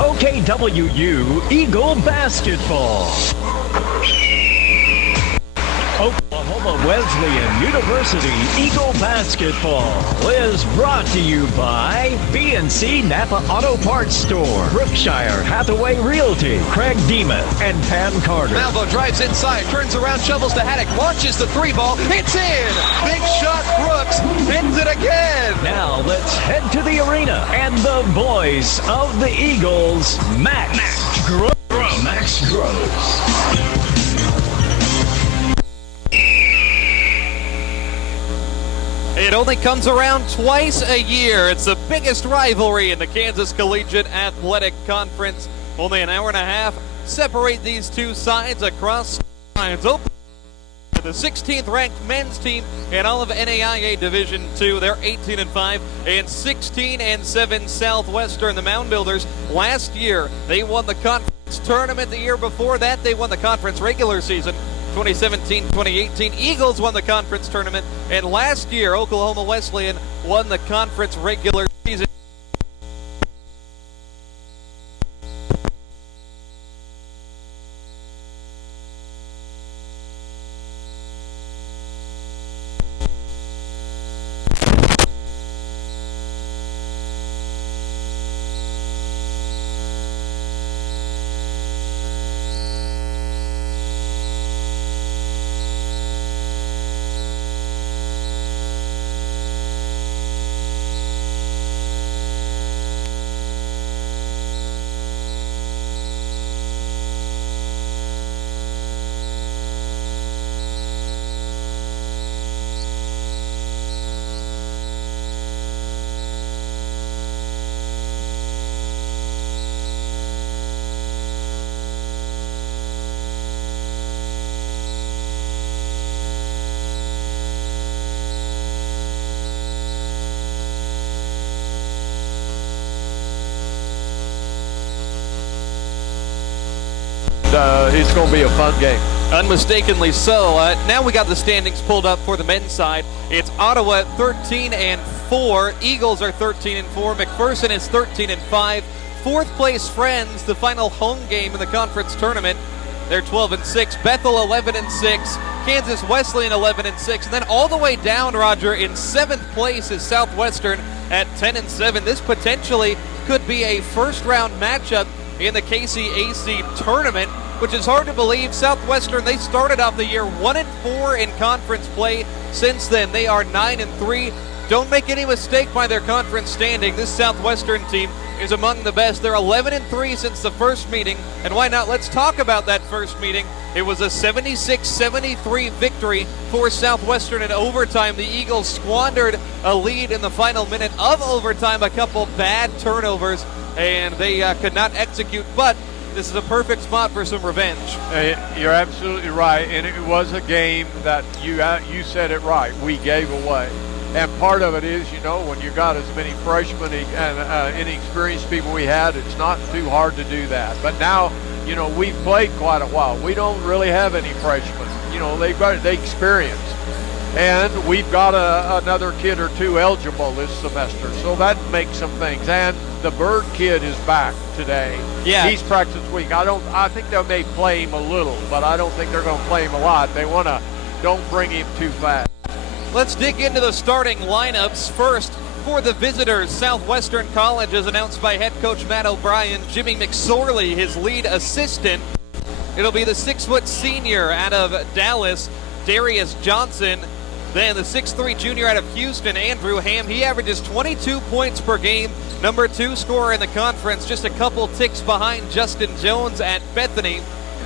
OKWU Eagle Basketball. Oklahoma Wesleyan University Eagle Basketball is brought to you by BNC Napa Auto Parts Store, Brookshire Hathaway Realty, Craig Demuth, and Pam Carter. Malvo drives inside, turns around, shovels to Haddock, launches the three ball, it's in! Big shot, Brooks, pins it again! Now let's head to the arena and the voice of the Eagles, Max Gross. Max Gross. It only comes around twice a year. It's the biggest rivalry in the Kansas Collegiate Athletic Conference. Only an hour and a half separate these two sides across lines. Open the 16th ranked men's team in all of NAIA Division II. They're 18-5 and 16-7 Southwestern. The Mound Builders last year, they won the conference tournament. The year before that, they won the conference regular season. 2017-2018, Eagles won the conference tournament, and last year Oklahoma Wesleyan won the conference regular season. It's going to be a fun game. Unmistakably so. Now we got the standings pulled up for the men's side. It's Ottawa 13-4. Eagles are 13-4. McPherson is 13-5. Fourth place Friends, the final home game in the conference tournament. They're 12-6. Bethel 11-6. Kansas Wesleyan 11-6. And then all the way down, Roger, in seventh place is Southwestern at 10-7. This potentially could be a first round matchup in the KCAC tournament, which is hard to believe. Southwestern, they started off the year 1-4 in conference play. Since then, they are 9-3. Don't make any mistake by their conference standing. This Southwestern team is among the best. They're 11-3 since the first meeting, and why not? Let's talk about that first meeting. It was a 76-73 victory for Southwestern in overtime. The Eagles squandered a lead in the final minute of overtime, a couple bad turnovers, and they could not execute, but this is a perfect spot for some revenge. You're absolutely right, and it was a game that you said it right, we gave away. And part of it is, when you got as many freshmen and inexperienced people we had, it's not too hard to do that. But now, we've played quite a while. We don't really have any freshmen. They've got the experience. And we've got another kid or two eligible this semester, so that makes some things. And the Bird kid is back today. Yeah, he's practiced this week. I think they may play him a little, but I don't think they're going to play him a lot. They don't bring him too fast. Let's dig into the starting lineups. First, for the visitors, Southwestern College is announced by head coach Matt O'Brien. Jimmy McSorley, his lead assistant. It'll be the 6-foot senior out of Dallas, Darius Johnson. Then the 6'3 junior out of Houston, Andrew Ham. He averages 22 points per game. Number 2 scorer in the conference, just a couple ticks behind Justin Jones at Bethany.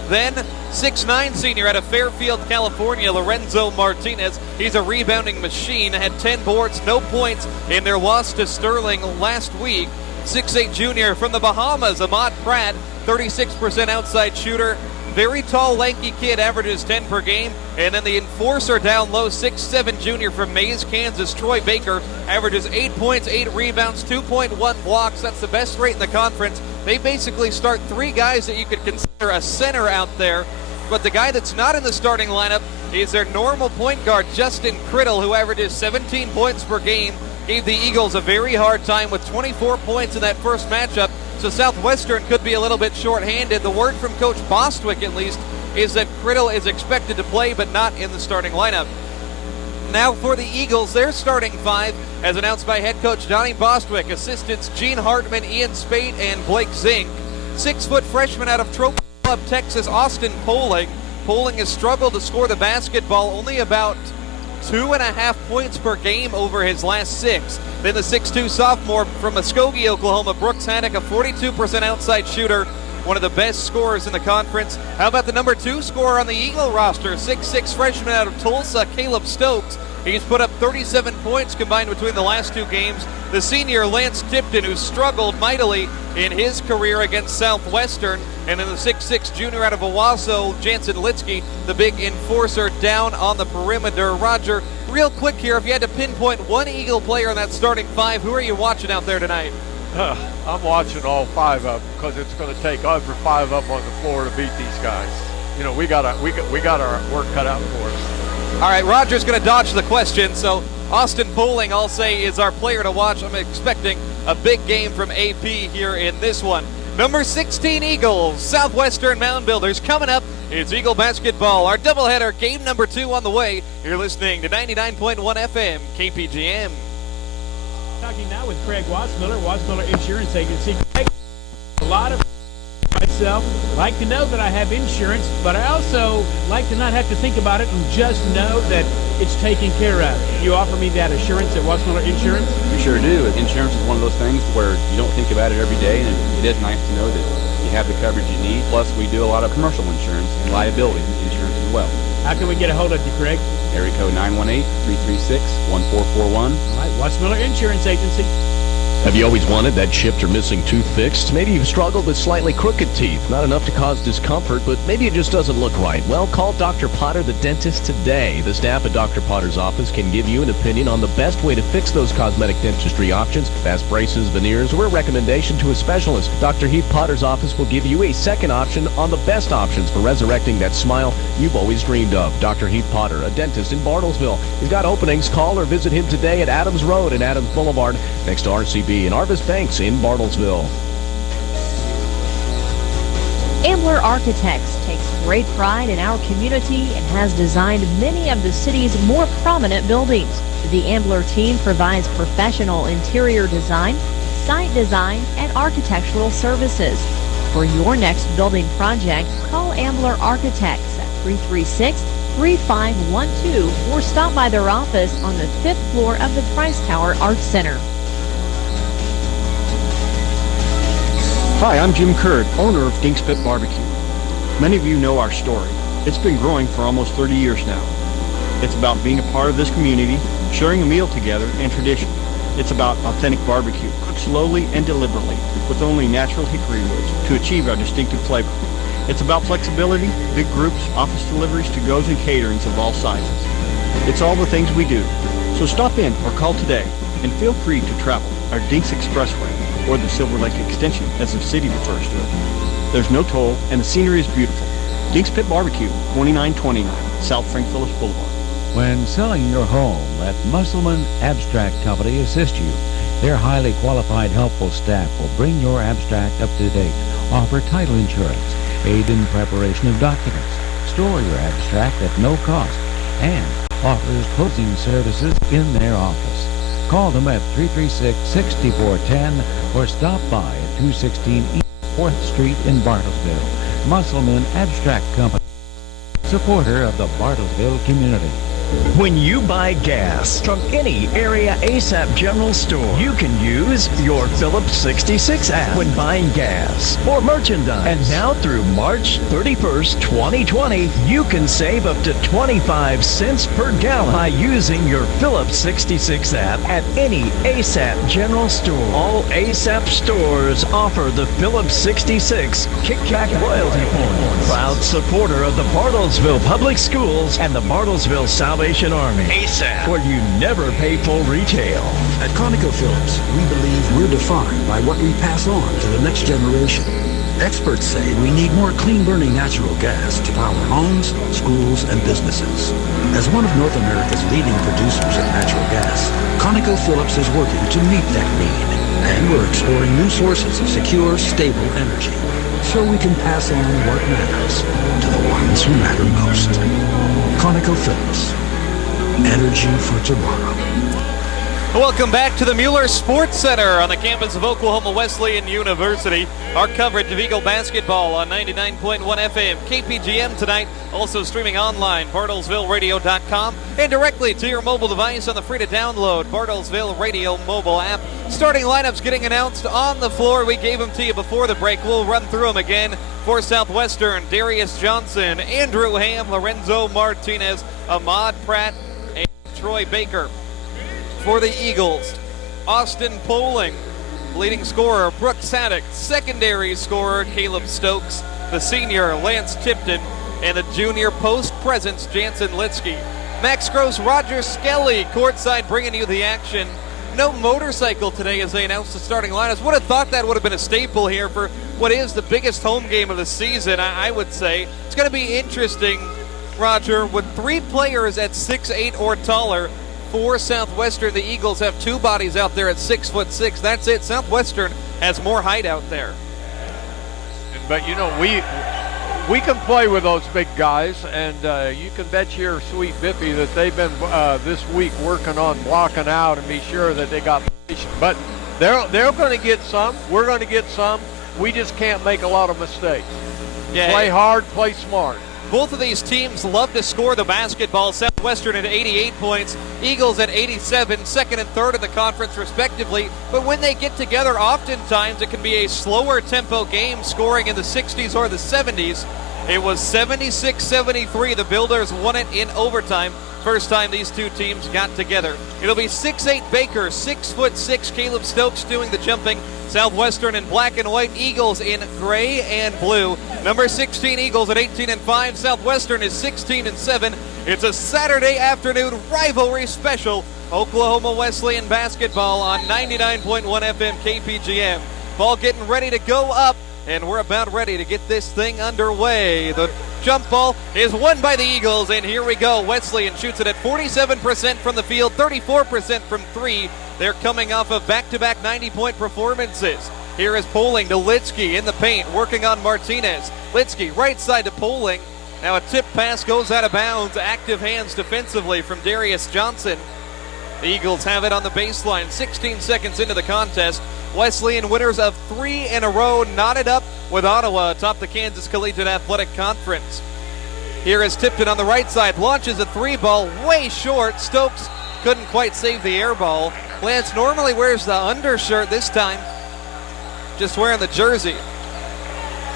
Then 6'9 senior out of Fairfield, California, Lorenzo Martinez. He's a rebounding machine, had 10 boards, no points in their loss to Sterling last week. 6'8 junior from the Bahamas, Ahmad Pratt, 36% outside shooter. Very tall, lanky kid, averages 10 per game. And then the enforcer down low, 6'7 junior from Mays, Kansas, Troy Baker, averages 8 points, 8 rebounds, 2.1 blocks. That's the best rate in the conference. They basically start 3 guys that you could consider a center out there. But the guy that's not in the starting lineup is their normal point guard, Justin Criddle, who averages 17 points per game. Gave the Eagles a very hard time with 24 points in that first matchup So Southwestern could be a little bit shorthanded. The word from Coach Bostwick, at least, is that Criddle is expected to play, but not in the starting lineup. Now for the Eagles, their starting five, as announced by head coach Donnie Bostwick. Assistants Gene Hartman, Ian Spate, and Blake Zink. 6-foot freshman out of Trophy Club, Texas, Austin Poling. Poling has struggled to score the basketball, only about 2.5 points per game over his last 6. Then the 6'2 sophomore from Muskogee, Oklahoma, Brooks Haddock, a 42% outside shooter, one of the best scorers in the conference. How about the number 2 scorer on the Eagle roster, 6'6 freshman out of Tulsa, Caleb Stokes. He's put up 37 points combined between the last 2 games. The senior Lance Tipton, who struggled mightily in his career against Southwestern. And then the 6'6 junior out of Owasso, Jansen Litsky, the big enforcer down on the perimeter. Roger, real quick here, if you had to pinpoint one Eagle player in that starting 5, who are you watching out there tonight? I'm watching all 5 of them because it's going to take over 5 up on the floor to beat these guys. You know, we got our work cut out for us. All right, Roger's going to dodge the question, so Austin Poling, I'll say, is our player to watch. I'm expecting a big game from AP here in this one. Number 16 Eagles, Southwestern Mound Builders coming up. It's Eagle basketball, our doubleheader, game number 2 on the way. You're listening to 99.1 FM, KPGM. Talking now with Craig Watsmiller, Watsmiller Insurance Agency. Craig, a lot of myself like to know that I have insurance, but I also like to not have to think about it and just know that it's taken care of. You offer me that assurance at Watsmiller Insurance? We sure do. Insurance is one of those things where you don't think about it every day, and it is nice to know that you have the coverage you need. Plus, we do a lot of commercial insurance and liability insurance as well. How can we get a hold of you, Craig? Area code 918-336-1441. All right, Watsmiller Insurance Agency. Have you always wanted that chipped or missing tooth fixed? Maybe you've struggled with slightly crooked teeth. Not enough to cause discomfort, but maybe it just doesn't look right. Well, call Dr. Potter, the dentist, today. The staff at Dr. Potter's office can give you an opinion on the best way to fix those cosmetic dentistry options. Fast braces, veneers, or a recommendation to a specialist. Dr. Heath Potter's office will give you a second option on the best options for resurrecting that smile you've always dreamed of. Dr. Heath Potter, a dentist in Bartlesville. He's got openings. Call or visit him today at Adams Road and Adams Boulevard next to RCB and Arvis Banks in Bartlesville. Ambler Architects takes great pride in our community and has designed many of the city's more prominent buildings. The Ambler team provides professional interior design, site design, and architectural services. For your next building project, call Ambler Architects at 336-3512 or stop by their office on the 5th floor of the Price Tower Arts Center. Hi, I'm Jim Curd, owner of Dink's Pit Barbecue. Many of you know our story. It's been growing for almost 30 years now. It's about being a part of this community, sharing a meal together, and tradition. It's about authentic barbecue, cooked slowly and deliberately with only natural hickory woods to achieve our distinctive flavor. It's about flexibility, big groups, office deliveries, to-goes, and caterings of all sizes. It's all the things we do. So stop in or call today and feel free to travel our Dink's Expressway, or the Silver Lake Extension, as the city refers to it. There's no toll, and the scenery is beautiful. Dink's Pit Barbecue, 2929 South Frank Phillips Boulevard. When selling your home, let Musselman Abstract Company assist you. Their highly qualified, helpful staff will bring your abstract up to date, offer title insurance, aid in preparation of documents, store your abstract at no cost, and offers closing services in their office. Call them at 336-6410 or stop by at 216 East 4th Street in Bartlesville. Musselman Abstract Company, supporter of the Bartlesville community. When you buy gas from any area ASAP General Store, you can use your Phillips 66 app when buying gas or merchandise. And now through March 31st, 2020, you can save up to 25 cents per gallon by using your Phillips 66 app at any ASAP General Store. All ASAP stores offer the Phillips 66 Kickback Loyalty Points. Proud supporter of the Bartlesville Public Schools and the Bartlesville Salvation Army. ASAP, where you never pay full retail. At ConocoPhillips, we believe we're defined by what we pass on to the next generation. Experts say we need more clean-burning natural gas to power homes, schools, and businesses. As one of North America's leading producers of natural gas, ConocoPhillips is working to meet that need And we're exploring new sources of secure, stable energy so we can pass on what matters to the ones who matter most. ConocoPhillips. Energy for tomorrow. Welcome back to the Mueller Sports Center on the campus of Oklahoma Wesleyan University. Our coverage of Eagle basketball on 99.1 FM KPGM tonight. Also streaming online, BartlesvilleRadio.com, and directly to your mobile device on the free-to-download Bartlesville Radio mobile app. Starting lineups getting announced on the floor. We gave them to you before the break. We'll run through them again. For Southwestern, Darius Johnson, Andrew Ham, Lorenzo Martinez, Ahmad Pratt, and Troy Baker. For the Eagles, Austin Poling, leading scorer Brooks Haddock, secondary scorer Caleb Stokes, the senior Lance Tipton, and the junior post presence Jansen Litsky. Max Gross, Roger Skelly, courtside bringing you the action. No motorcycle today as they announced the starting lineups. Would have thought that would have been a staple here for what is the biggest home game of the season, I would say. It's going to be interesting, Roger, with three players at 6'8" or taller. For Southwestern, the Eagles have two bodies out there at 6'6". That's it. Southwestern has more height out there. But you know, we can play with those big guys, and you can bet your sweet Biffy that they've been this week working on blocking out and be sure that they got position. But they're going to get some. We're going to get some. We just can't make a lot of mistakes. Yeah. Play hard, play smart. Both of these teams love to score the basketball. Southwestern at 88 points, Eagles at 87, second and third in the conference respectively. But when they get together, oftentimes it can be a slower tempo game, scoring in the 60s or the 70s. It was 76-73. The Builders won it in overtime. First time these two teams got together. It'll be 6'8" Baker, 6'6" Caleb Stokes doing the jumping. Southwestern in black and white, Eagles in gray and blue. Number 16 Eagles at 18-5. Southwestern is 16-7. It's a Saturday afternoon rivalry special. Oklahoma Wesleyan basketball on 99.1 FM KPGM. Ball getting ready to go up, and we're about ready to get this thing underway. The jump ball is won by the Eagles, and here we go. Wesleyan shoots it at 47% from the field, 34% from three. They're coming off of back-to-back 90-point performances. Here is Poling to Litsky in the paint, working on Martinez. Litsky right side to Poling. Now a tip pass goes out of bounds. Active hands defensively from Darius Johnson. The Eagles have it on the baseline, 16 seconds into the contest. Wesleyan winners of 3 in a row, knotted up with Ottawa atop the Kansas Collegiate Athletic Conference. Here is Tipton on the right side, launches a three ball way short. Stokes couldn't quite save the air ball. Lance normally wears the undershirt this time, just wearing the jersey.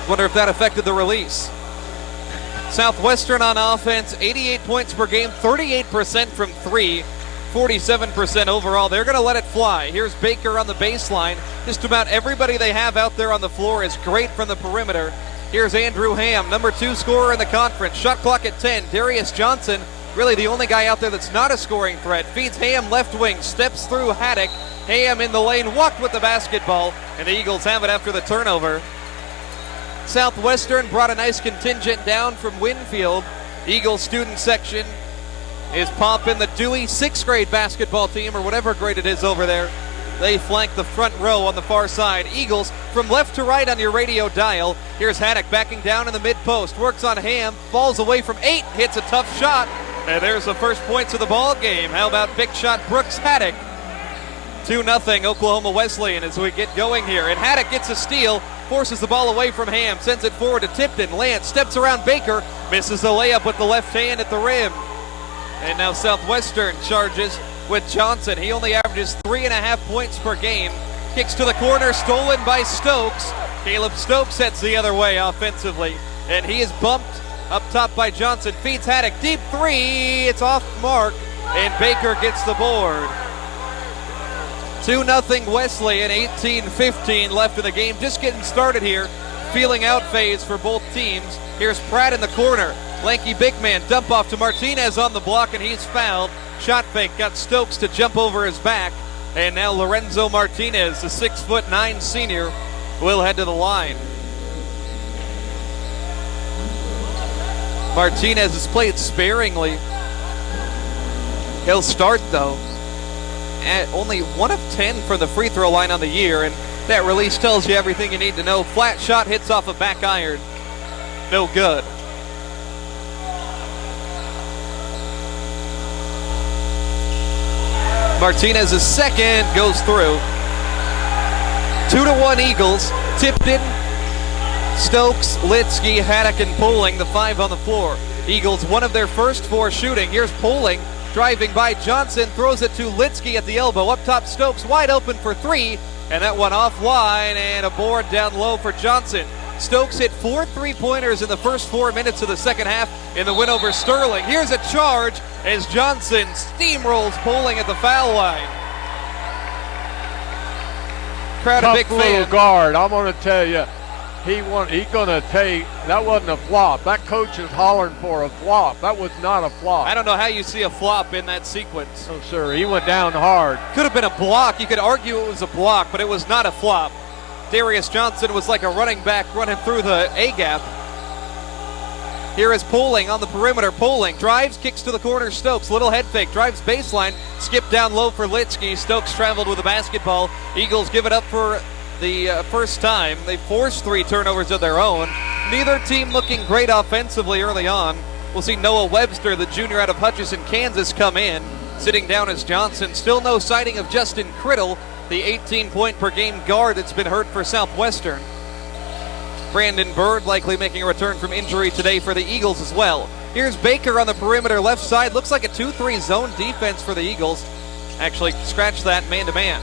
Wonder if that affected the release. Southwestern on offense, 88 points per game, 38% from three, 47% overall. They're going to let it fly. Here's Baker on the baseline. Just about everybody they have out there on the floor is great from the perimeter. Here's Andrew Ham, number 2 scorer in the conference. Shot clock at 10. Darius Johnson, really the only guy out there that's not a scoring threat. Feeds Ham left wing, steps through Haddock. Ham in the lane, walked with the basketball, and the Eagles have it after the turnover. Southwestern brought a nice contingent down from Winfield. Eagles student section is popping the Dewey 6th grade basketball team, or whatever grade it is over there. They flank the front row on the far side. Eagles from left to right on your radio dial. Here's Haddock backing down in the mid-post. Works on Ham, falls away from 8, hits a tough shot. And there's the first points of the ball game. How about big shot Brooks Haddock? 2-0 Oklahoma Wesleyan as we get going here. And Haddock gets a steal, forces the ball away from Ham, sends it forward to Tipton. Lance steps around Baker, misses the layup with the left hand at the rim. And now Southwestern charges with Johnson. He only averages 3.5 points per game. Kicks to the corner, stolen by Stokes. Caleb Stokes heads the other way offensively. And he is bumped up top by Johnson. Feeds Haddock, deep three. It's off mark, and Baker gets the board. 2-0 Wesleyan, 18-15 left in the game. Just getting started here. Feeling out phase for both teams. Here's Pratt in the corner. Lanky big man, dump off to Martinez on the block, and he's fouled. Shot fake, got Stokes to jump over his back. And now Lorenzo Martinez, the 6'9" senior, will head to the line. Martinez has played sparingly. He'll start though. only 1 of 10 from the free throw line on the year, and that release tells you everything you need to know. Flat shot hits off a back iron. No good. Martinez's second goes through. 2-1 Eagles. Tipton, Stokes, Litsky, Haddock, and Poling, the 5 on the floor. Eagles, one of their first 4 shooting. Here's Poling driving by Johnson, throws it to Litsky at the elbow. Up top, Stokes wide open for 3, and that one offline, and a board down low for Johnson. Stokes hit 4 3-pointers in the first 4 minutes of the second half in the win over Sterling. Here's a charge as Johnson steamrolls Poling at the foul line. Crowd a big Tough little fan. guard. I'm going to tell you, he's going to take. That wasn't a flop. That coach is hollering for a flop. That was not a flop. I don't know how you see a flop in that sequence. No, sir. He went down hard. Could have been a block. You could argue it was a block, but it was not a flop. Darius Johnson was like a running back running through the A-gap. Here is Poling on the perimeter. Poling drives, kicks to the corner. Stokes, little head fake, drives baseline, skip down low for Litsky. Stokes traveled with the basketball. Eagles give it up for the first time. They forced 3 turnovers of their own. Neither team looking great offensively early on. We'll see Noah Webster, the junior out of Hutchinson, Kansas, come in. Sitting down as Johnson. Still no sighting of Justin Criddle, the 18-point-per-game guard that's been hurt for Southwestern. Brandon Bird likely making a return from injury today for the Eagles as well. Here's Baker on the perimeter left side. Looks like a 2-3 zone defense for the Eagles. Actually, scratch that man-to-man.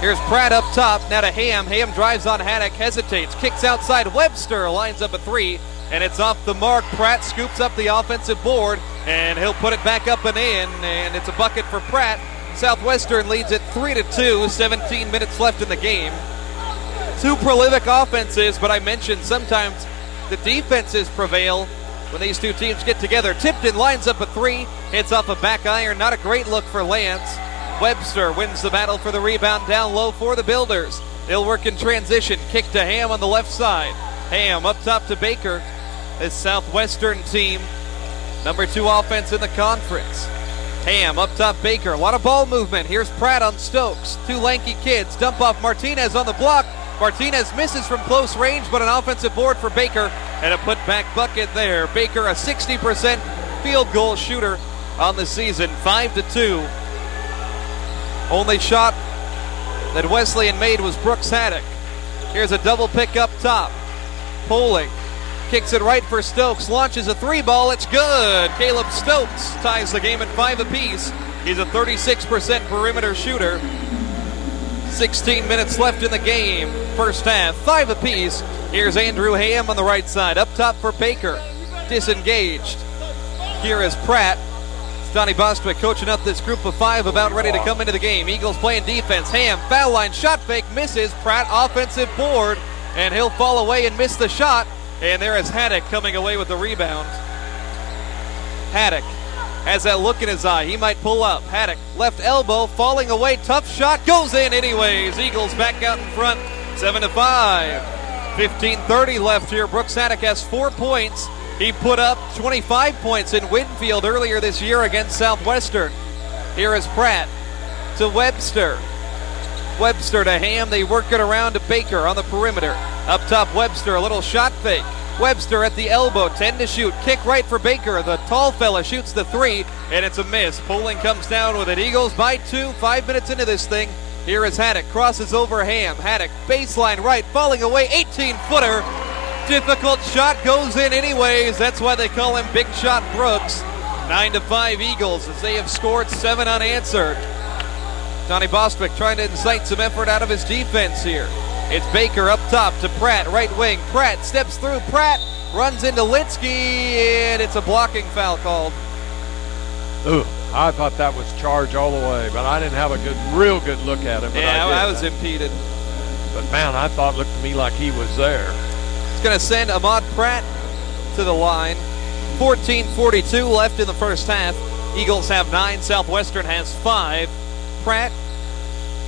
Here's Pratt up top. Now to Ham. Ham drives on Haddock, hesitates, kicks outside. Webster lines up a 3, and it's off the mark. Pratt scoops up the offensive board, and he'll put it back up and in, and it's a bucket for Pratt. Southwestern leads it 3-2, 17 minutes left in the game. 2 prolific offenses, but I mentioned sometimes the defenses prevail when these 2 teams get together. Tipton lines up a 3, hits off a back iron. Not a great look for Lance. Webster wins the battle for the rebound down low for the Builders. They'll work in transition. Kick to Ham on the left side. Ham up top to Baker. This Southwestern team, number 2 offense in the conference. Ham up top, Baker. A lot of ball movement. Here's Pratt on Stokes. 2 lanky kids. Dump off Martinez on the block. Martinez misses from close range, but an offensive board for Baker and a putback bucket there. Baker, a 60% field goal shooter on the season, 5-2. Only shot that Wesleyan made was Brooks Haddock. Here's a double pick up top. Poling kicks it right for Stokes, launches a 3-ball, it's good. Caleb Stokes ties the game at 5 apiece. He's a 36% perimeter shooter. 16 minutes left in the game. First half, 5 apiece. Here's Andrew Ham on the right side. Up top for Baker. Disengaged. Here is Pratt. It's Donnie Bostwick coaching up this group of 5 about ready to come into the game. Eagles playing defense. Ham, foul line, shot fake, misses. Pratt, offensive board, and he'll fall away and miss the shot. And there is Haddock coming away with the rebound. Haddock has that look in his eye. He might pull up. Haddock, left elbow, falling away. Tough shot, goes in anyways. Eagles back out in front, 7-5. 15:30 left here. Brooks Haddock has 4 points. He put up 25 points in Winfield earlier this year against Southwestern. Here is Pratt to Webster. Webster to Ham. They work it around to Baker on the perimeter. Up top, Webster, a little shot fake. Webster at the elbow, 10 to shoot. Kick right for Baker. The tall fella shoots the 3, and it's a miss. Poling comes down with it. Eagles by 2, 5 minutes into this thing. Here is Haddock, crosses over Ham. Haddock, baseline right, falling away, 18-footer. Difficult shot, goes in anyways. That's why they call him Big Shot Brooks. 9-5 Eagles as they have scored 7 unanswered. Donnie Bostwick trying to incite some effort out of his defense here. It's Baker up top to Pratt, right wing. Pratt steps through. Pratt runs into Litsky, and it's a blocking foul called. Ooh, I thought that was charge all the way, but I didn't have a real good look at him. Yeah, I was impeded. But man, I thought it looked to me like he was there. It's going to send Ahmad Pratt to the line. 14:42 left in the first half. Eagles have 9. Southwestern has 5. Pratt,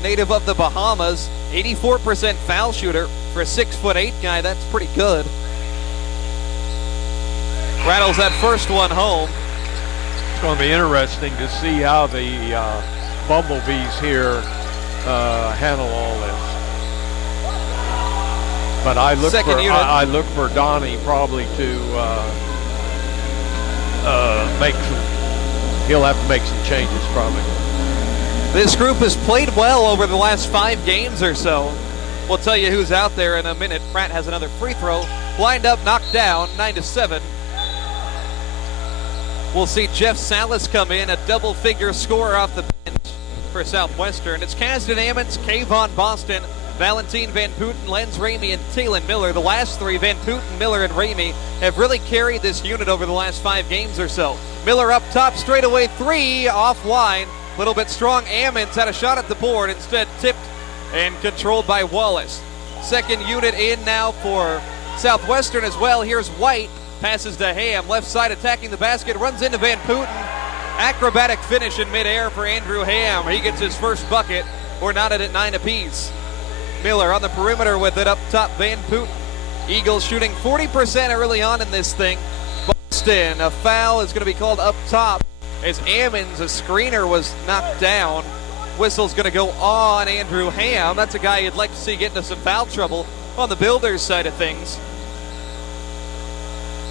native of the Bahamas, 84% foul shooter for a 6'8" guy. That's pretty good. Rattles that first one home. It's going to be interesting to see how the bumblebees here handle all this. But I look for Donnie probably to he'll have to make some changes probably. This group has played well over the last 5 games or so. We'll tell you who's out there in a minute. Pratt has another free throw. Lined up, knocked down, 9-7. We'll see Jeff Salas come in, a double-figure scorer off the bench for Southwestern. It's Kasdan Ammons, Kayvon Boston, Valentine Van Putten, Lenz Ramey, and Talon Miller. The last 3, Van Putten, Miller, and Ramey, have really carried this unit over the last 5 games or so. Miller up top, straightaway 3, offline. A little bit strong. Ammons had a shot at the board, instead tipped and controlled by Wallace. Second unit in now for Southwestern as well. Here's White, passes to Ham, left side attacking the basket, runs into Van Putten. Acrobatic finish in midair for Andrew Ham. He gets his first bucket. We're knotted at 9 apiece. Miller on the perimeter with it up top, Van Putten. Eagles shooting 40% early on in this thing. Boston, a foul is going to be called up top as Ammons, a screener, was knocked down. Whistle's going to go on Andrew Ham. That's a guy you'd like to see get into some foul trouble on the Builders side of things.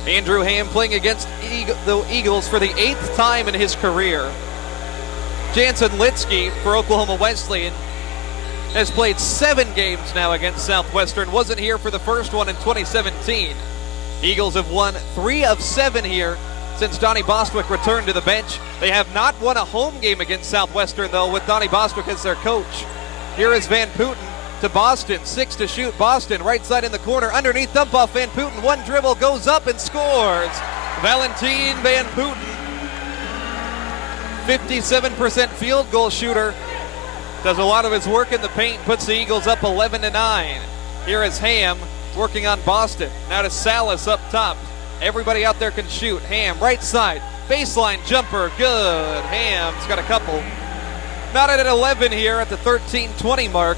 Andrew Ham playing against the Eagles for the 8th time in his career. Jansen Litsky for Oklahoma Wesleyan has played 7 games now against Southwestern. Wasn't here for the first one in 2017. Eagles have won 3 of 7 here since Donnie Bostwick returned to the bench. They have not won a home game against Southwestern, though, with Donnie Bostwick as their coach. Here is Van Putten to Boston. 6 to shoot. Boston right side in the corner. Underneath dump off Van Putten. 1 dribble, goes up and scores. Valentine Van Putten, 57% field goal shooter. Does a lot of his work in the paint. Puts the Eagles up 11-9. Here is Ham working on Boston. Now to Salas up top. Everybody out there can shoot. Ham, right side. Baseline jumper, good. Ham's got a couple. Not at 11 here at the 13-20 mark.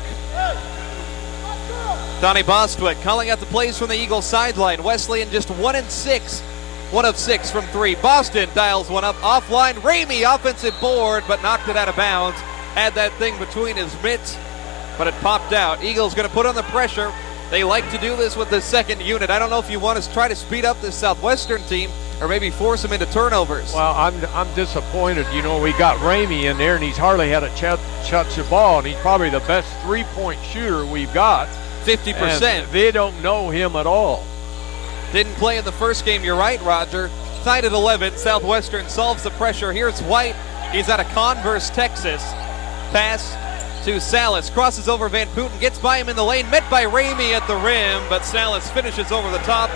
Donnie Bostwick calling out the plays from the Eagles sideline. Wesleyan just 1 and 6. 1 of 6 from 3. Boston dials one up offline. Ramey offensive board, but knocked it out of bounds. Had that thing between his mitts, but it popped out. Eagles going to put on the pressure. They like to do this with the second unit. I don't know if you want to try to speed up this Southwestern team or maybe force them into turnovers. Well, I'm disappointed. You know, we got Ramey in there, and he's hardly had a touch the ball, and he's probably the best three-point shooter we've got. 50%. And they don't know him at all. Didn't play in the first game. You're right, Roger. Tied at 11. Southwestern solves the pressure. Here's White. He's out of Converse, Texas. Pass to Salas, crosses over Van Putten, gets by him in the lane, met by Ramey at the rim, but Salas finishes over the top,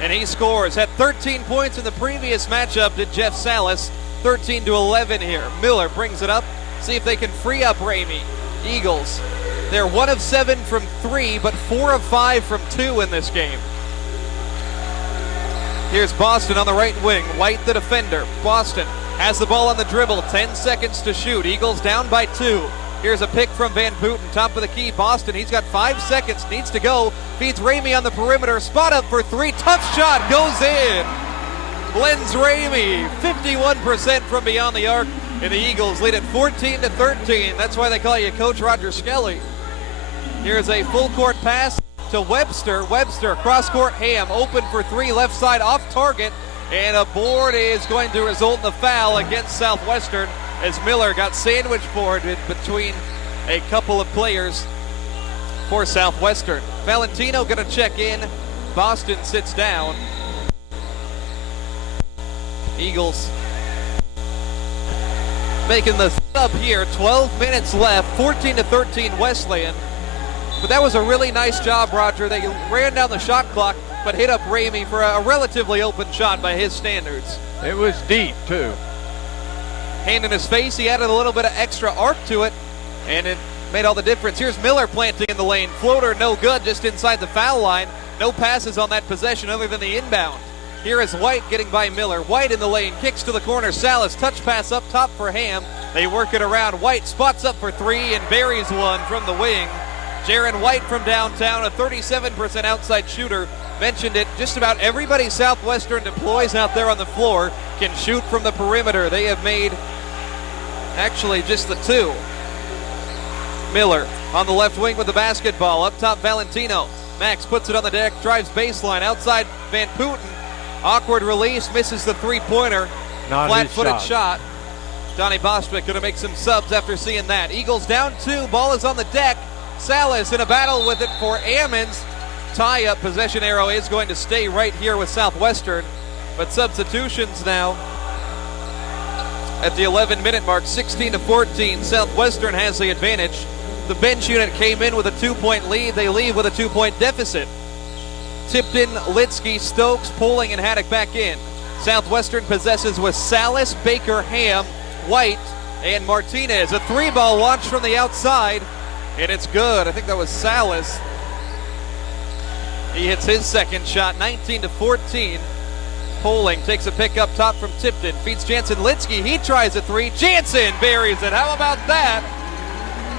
and he scores. Had 13 points in the previous matchup, did Jeff Salas. 13-11 here. Miller brings it up, see if they can free up Ramey. Eagles, they're 1 of 7 from 3, but 4 of 5 from 2 in this game. Here's Boston on the right wing, White the defender. Boston has the ball on the dribble, 10 seconds to shoot. Eagles down by 2. Here's a pick from Van Putten, top of the key. Boston, he's got 5 seconds, needs to go. Feeds Ramey on the perimeter, spot up for 3. Tough shot, goes in. Lenz Ramey, 51% from beyond the arc, and the Eagles lead at 14-13. That's why they call you Coach Roger Skelly. Here's a full court pass to Webster. Webster, cross court, Ham, open for 3, left side, off target. And a board is going to result in the foul against Southwestern as Miller got sandwich boarded between a couple of players for Southwestern. Valentino going to check in. Boston sits down. Eagles making the sub here. 12 minutes left. 14-13 Wesleyan. But that was a really nice job, Roger. They ran down the shot clock, but hit up Ramey for a relatively open shot by his standards. It was deep, too. Hand in his face, he added a little bit of extra arc to it, and it made all the difference. Here's Miller planting in the lane. Floater no good, just inside the foul line. No passes on that possession other than the inbound. Here is White getting by Miller. White in the lane, kicks to the corner. Salas, touch pass up top for Ham. They work it around. White spots up for 3 and buries one from the wing. Jaron White from downtown, a 37% outside shooter. Mentioned it, just about everybody Southwestern deploys out there on the floor can shoot from the perimeter. They have made Actually, just the two. Miller on the left wing with the basketball. Up top, Valentino. Max puts it on the deck, drives baseline. Outside, Van Putten. Awkward release, misses the three-pointer. Flat-footed shot. Donnie Bostwick going to make some subs after seeing that. Eagles down 2. Ball is on the deck. Salas in a battle with it for Ammons. Tie-up possession arrow is going to stay right here with Southwestern. But substitutions now at the 11-minute mark, 16-14. Southwestern has the advantage. The bench unit came in with a 2-point lead. They leave with a 2-point deficit. Tipton, Litsky, Stokes, Poling, and Haddock back in. Southwestern possesses with Salas, Baker, Ham, White, and Martinez. A three-ball launch from the outside, and it's good. I think that was Salas. He hits his second shot, 19-14. Poling takes a pick up top from Tipton. Feeds Jansen Litsky. He tries a three. Jansen buries it. How about that?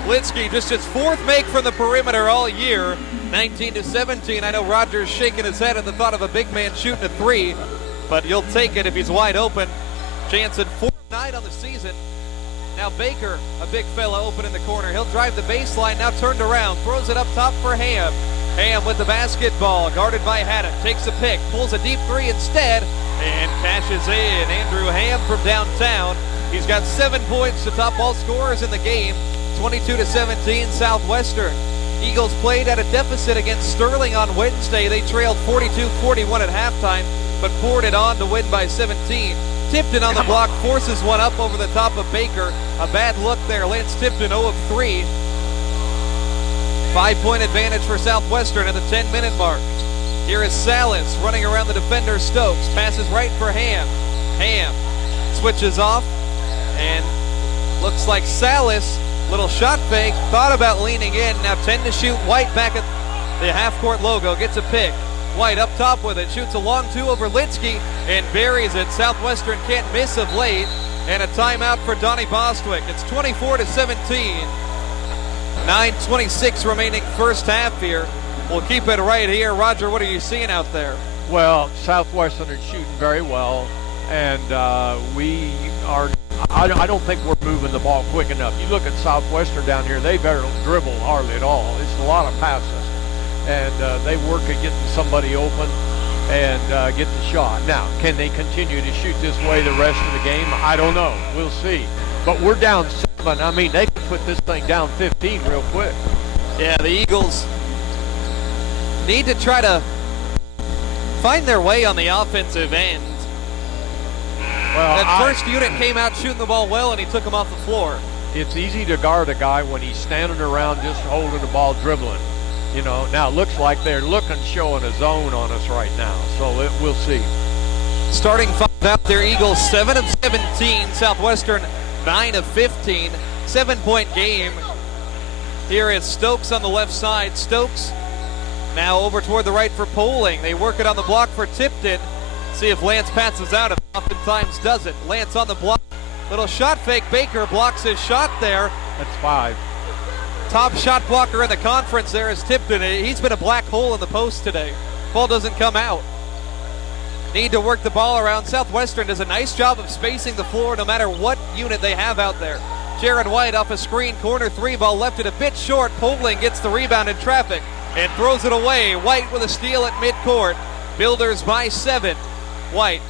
Litsky just his fourth make from the perimeter all year. 19-17. I know Roger's shaking his head at the thought of a big man shooting a three, but you'll take it if he's wide open. Jansen 4-9 on the season. Now Baker, a big fella open in the corner. He'll drive the baseline, now turned around. Throws it up top for Ham. Ham with the basketball, guarded by Haddock. Takes a pick, pulls a deep three instead, and cashes in. Andrew Ham from downtown. He's got 7 points to top all scorers in the game. 22-17 Southwestern. Eagles played at a deficit against Sterling on Wednesday. They trailed 42-41 at halftime, but poured it on to win by 17. Tipton on the block, forces one up over the top of Baker. A bad look there. Lance Tipton 0 of 3. 5-point advantage for Southwestern at the 10-minute mark. Here is Salas running around the defender Stokes. Passes right for Ham. Ham switches off, and looks like Salas, little shot fake, thought about leaning in. Now 10 to shoot. White back at the half-court logo, gets a pick. White up top with it, shoots a long two over Litsky and buries it. Southwestern can't miss of late, and a timeout for Donnie Bostwick. It's 24-17. 9:26 remaining first half here. We'll keep it right here. Roger, what are you seeing out there? Well, Southwestern is shooting very well, and we are. I don't think we're moving the ball quick enough. You look at Southwestern down here; they barely dribble hardly at all. It's a lot of passes, and they work at getting somebody open and get the shot. Now, can they continue to shoot this way the rest of the game? I don't know. We'll see. But we're down 7. I mean, they can put this thing down 15 real quick. Yeah, the Eagles need to try to find their way on the offensive end. Well, that first unit came out shooting the ball well, and he took them off the floor. It's easy to guard a guy when he's standing around just holding the ball, dribbling. You know, now it looks like they're showing a zone on us right now, so we'll see. Starting five out there, Eagles 7 of 17, Southwestern 9 of 15, 7-point game. Here is Stokes on the left side. Stokes now over toward the right for Poling. They work it on the block for Tipton. See if Lance passes out. If oftentimes doesn't. Lance on the block. Little shot fake. Baker blocks his shot there. That's 5. Top shot blocker in the conference there is Tipton. He's been a black hole in the post today. Ball doesn't come out. Need to work the ball around. Southwestern does a nice job of spacing the floor no matter what unit they have out there. Jaron White off a screen, corner three, ball left it a bit short. Poling gets the rebound in traffic and throws it away. White with a steal at midcourt. Builders by 7. White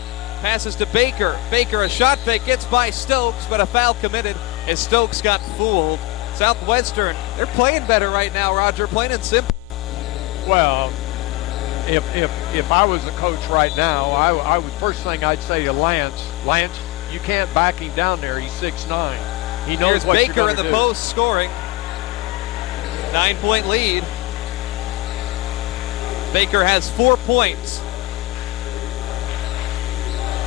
passes to Baker. Baker, a shot fake, gets by Stokes, but a foul committed as Stokes got fooled. Southwestern, they're playing better right now, Roger, plain and simple. Well, if I was a coach right now, I would first thing I'd say to Lance, you can't back him down there. He's 6'9". He knows Here's what Baker you're in the do. post scoring. 9-point lead. Baker has 4 points.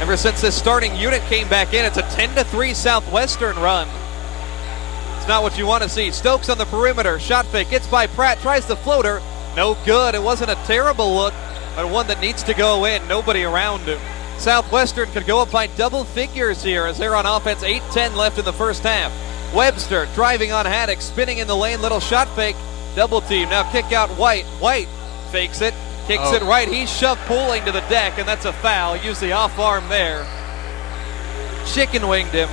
Ever since this starting unit came back in, it's a 10-3 Southwestern run. It's not what you want to see. Stokes on the perimeter. Shot fake. Gets by Pratt. Tries the floater. No good. It wasn't a terrible look, but one that needs to go in. Nobody around him. Southwestern could go up by double figures here as they're on offense. 8:10 left in the first half. Webster driving on Haddock. Spinning in the lane. Little shot fake. Double team. Now kick out White. White fakes it. Kicks it right. He shoved Poling to the deck, and that's a foul. Use the off arm there. Chicken winged him.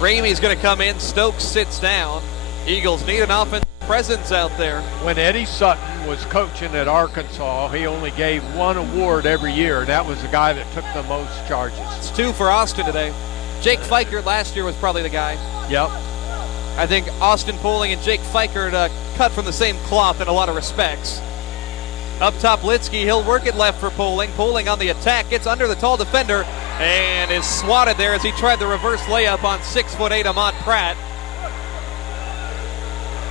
Ramey's going to come in. Stokes sits down. Eagles need an offensive presence out there. When Eddie Sutton was coaching at Arkansas, he only gave one award every year. That was the guy that took the most charges. It's 2 for Austin today. Jake Fikert last year was probably the guy. Yep. I think Austin Poling and Jake Fikert cut from the same cloth in a lot of respects. Up top, Litsky, he'll work it left for Poling. Poling on the attack, gets under the tall defender, and is swatted there as he tried the reverse layup on 6'8" Ahmad Pratt.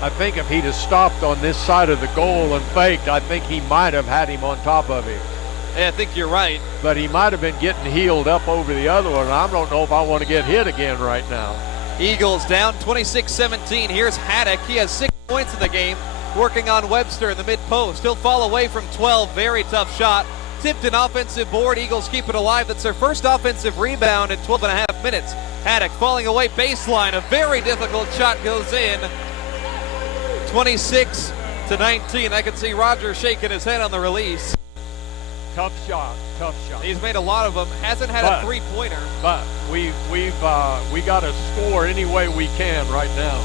I think if he'd have stopped on this side of the goal and faked, I think he might have had him on top of him. Yeah, I think you're right. But he might have been getting heeled up over the other one. I don't know if I want to get hit again right now. Eagles down 26-17. Here's Haddock. He has 6 points in the game, working on Webster in the mid-post. He'll fall away from 12. Very tough shot. Tipped an offensive board. Eagles keep it alive. That's their first offensive rebound in 12 and a half minutes. Haddock falling away baseline. A very difficult shot goes in. 26-19. I can see Roger shaking his head on the release. Tough shot, tough shot. He's made a lot of them. Hasn't had a three-pointer. But we got to score any way we can right now.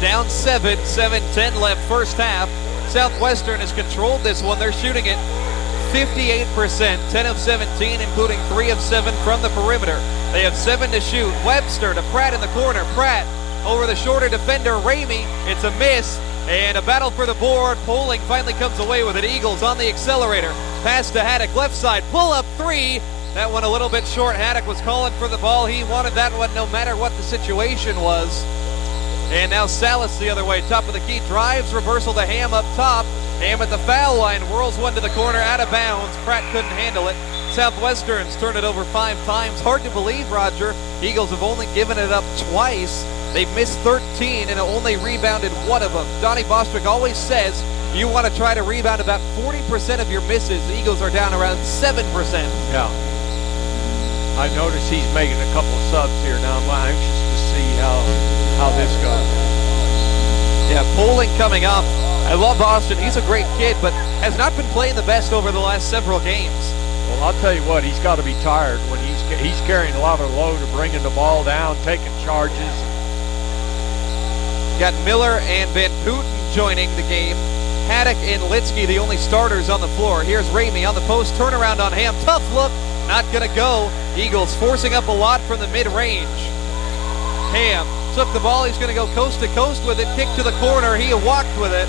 Down 7-10 left first half. Southwestern has controlled this one. They're shooting it 58%, 10 of 17, including 3 of 7 from the perimeter. They have 7 to shoot. Webster to Pratt in the corner. Pratt over the shorter defender, Ramey. It's a miss. And a battle for the board. Poling finally comes away with it. Eagles on the accelerator. Pass to Haddock, left side. Pull up 3. That one a little bit short. Haddock was calling for the ball. He wanted that one no matter what the situation was. And now Salas the other way. Top of the key. Drives. Reversal to Ham up top. Ham at the foul line. Whirls one to the corner. Out of bounds. Pratt couldn't handle it. Southwestern's turned it over 5 times. Hard to believe, Roger. Eagles have only given it up twice. They've missed 13 and only rebounded 1 of them. Donnie Bostrick always says you want to try to rebound about 40% of your misses. The Eagles are down around 7%. Yeah. I noticed he's making a couple of subs here now. I'm anxious to see how this goes. Yeah, Poling coming up. I love Austin. He's a great kid, but has not been playing the best over the last several games. Well, I'll tell you what, he's got to be tired when he's carrying a lot of load of bringing the ball down, taking charges. Got Miller and Van Putten joining the game. Haddock and Litsky, the only starters on the floor. Here's Ramey on the post, turnaround on Ham. Tough look, not gonna go. Eagles forcing up a lot from the mid-range. Ham took the ball, he's gonna go coast to coast with it. Kick to the corner, he walked with it.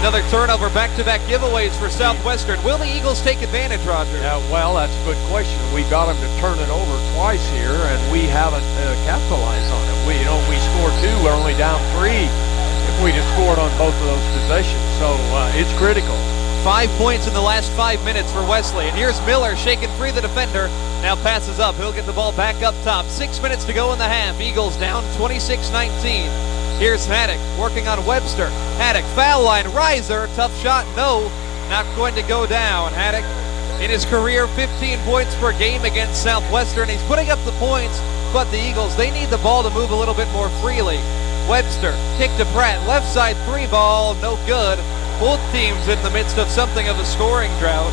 Another turnover, back-to-back giveaways for Southwestern. Will the Eagles take advantage, Roger? Yeah, well, that's a good question. We got them to turn it over twice here, and we haven't capitalized on it. We scored 2, we're only down 3 if we'd have scored on both of those possessions. So it's critical. 5 points in the last 5 minutes for Wesley. And here's Miller shaking free the defender. Now passes up. He'll get the ball back up top. 6 minutes to go in the half. Eagles down 26-19. Here's Haddock working on Webster. Haddock, foul line, riser, tough shot, no, not going to go down. Haddock, in his career, 15 points per game against Southwestern. He's putting up the points, but the Eagles, they need the ball to move a little bit more freely. Webster, kick to Pratt, left side 3 ball, no good. Both teams in the midst of something of a scoring drought.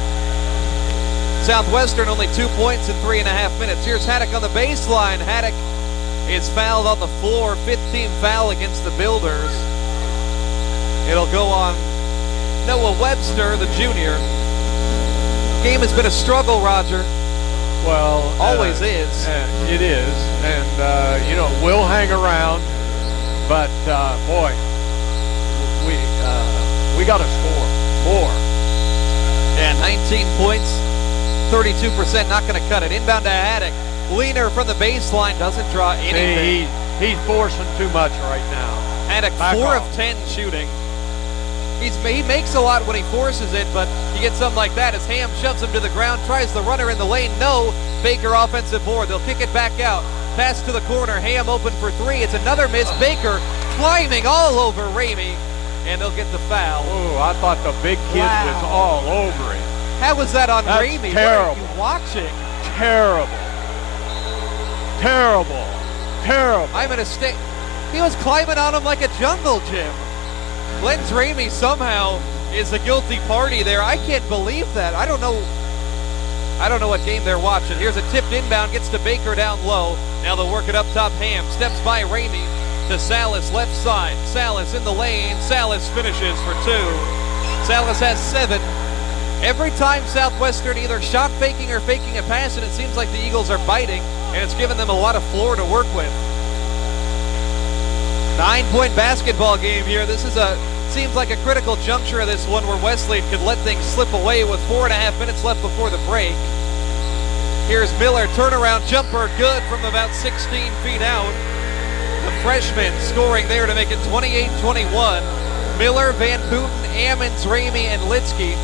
Southwestern only 2 points in 3.5 minutes. Here's Haddock on the baseline. Haddock is fouled on the floor, 15 foul against the Builders. It'll go on Noah Webster, the junior. Game has been a struggle, Roger. Well, always is. It is, and we'll hang around, but boy, we got to score more. Yeah, 19 points, 32%, not going to cut it. Inbound to Haddock. Leaner from the baseline, doesn't draw anything. He's forcing too much right now. Haddock, 4 of 10 shooting. He makes a lot when he forces it, but you get something like that as Ham shoves him to the ground, tries the runner in the lane. No. Baker offensive board. They'll kick it back out. Pass to the corner. Ham open for 3. It's another miss. Baker climbing all over Ramey, and they'll get the foul. Ooh, I thought the big kid was all over him. How was that on That's Ramey? Terrible. What are you watching? Terrible. I'm in a state. He was climbing on him like a jungle gym. Lenz Ramey somehow is the guilty party there. I can't believe that. I don't know. I don't know what game they're watching. Here's a tipped inbound, gets to Baker down low. Now they'll work it up top. Ham steps by Ramey to Salas, left side. Salas in the lane. Salas finishes for 2. Salas has 7. Every time Southwestern either shot faking or faking a pass, and it seems like the Eagles are biting, and it's given them a lot of floor to work with. 9-point basketball game here. This is seems like a critical juncture of this one where Wesleyan could let things slip away with 4.5 minutes left before the break. Here's Miller, turnaround jumper, good from about 16 feet out. The freshman scoring there to make it 28-21. Miller, Van Booten, Ammons, Ramey, and Litsky.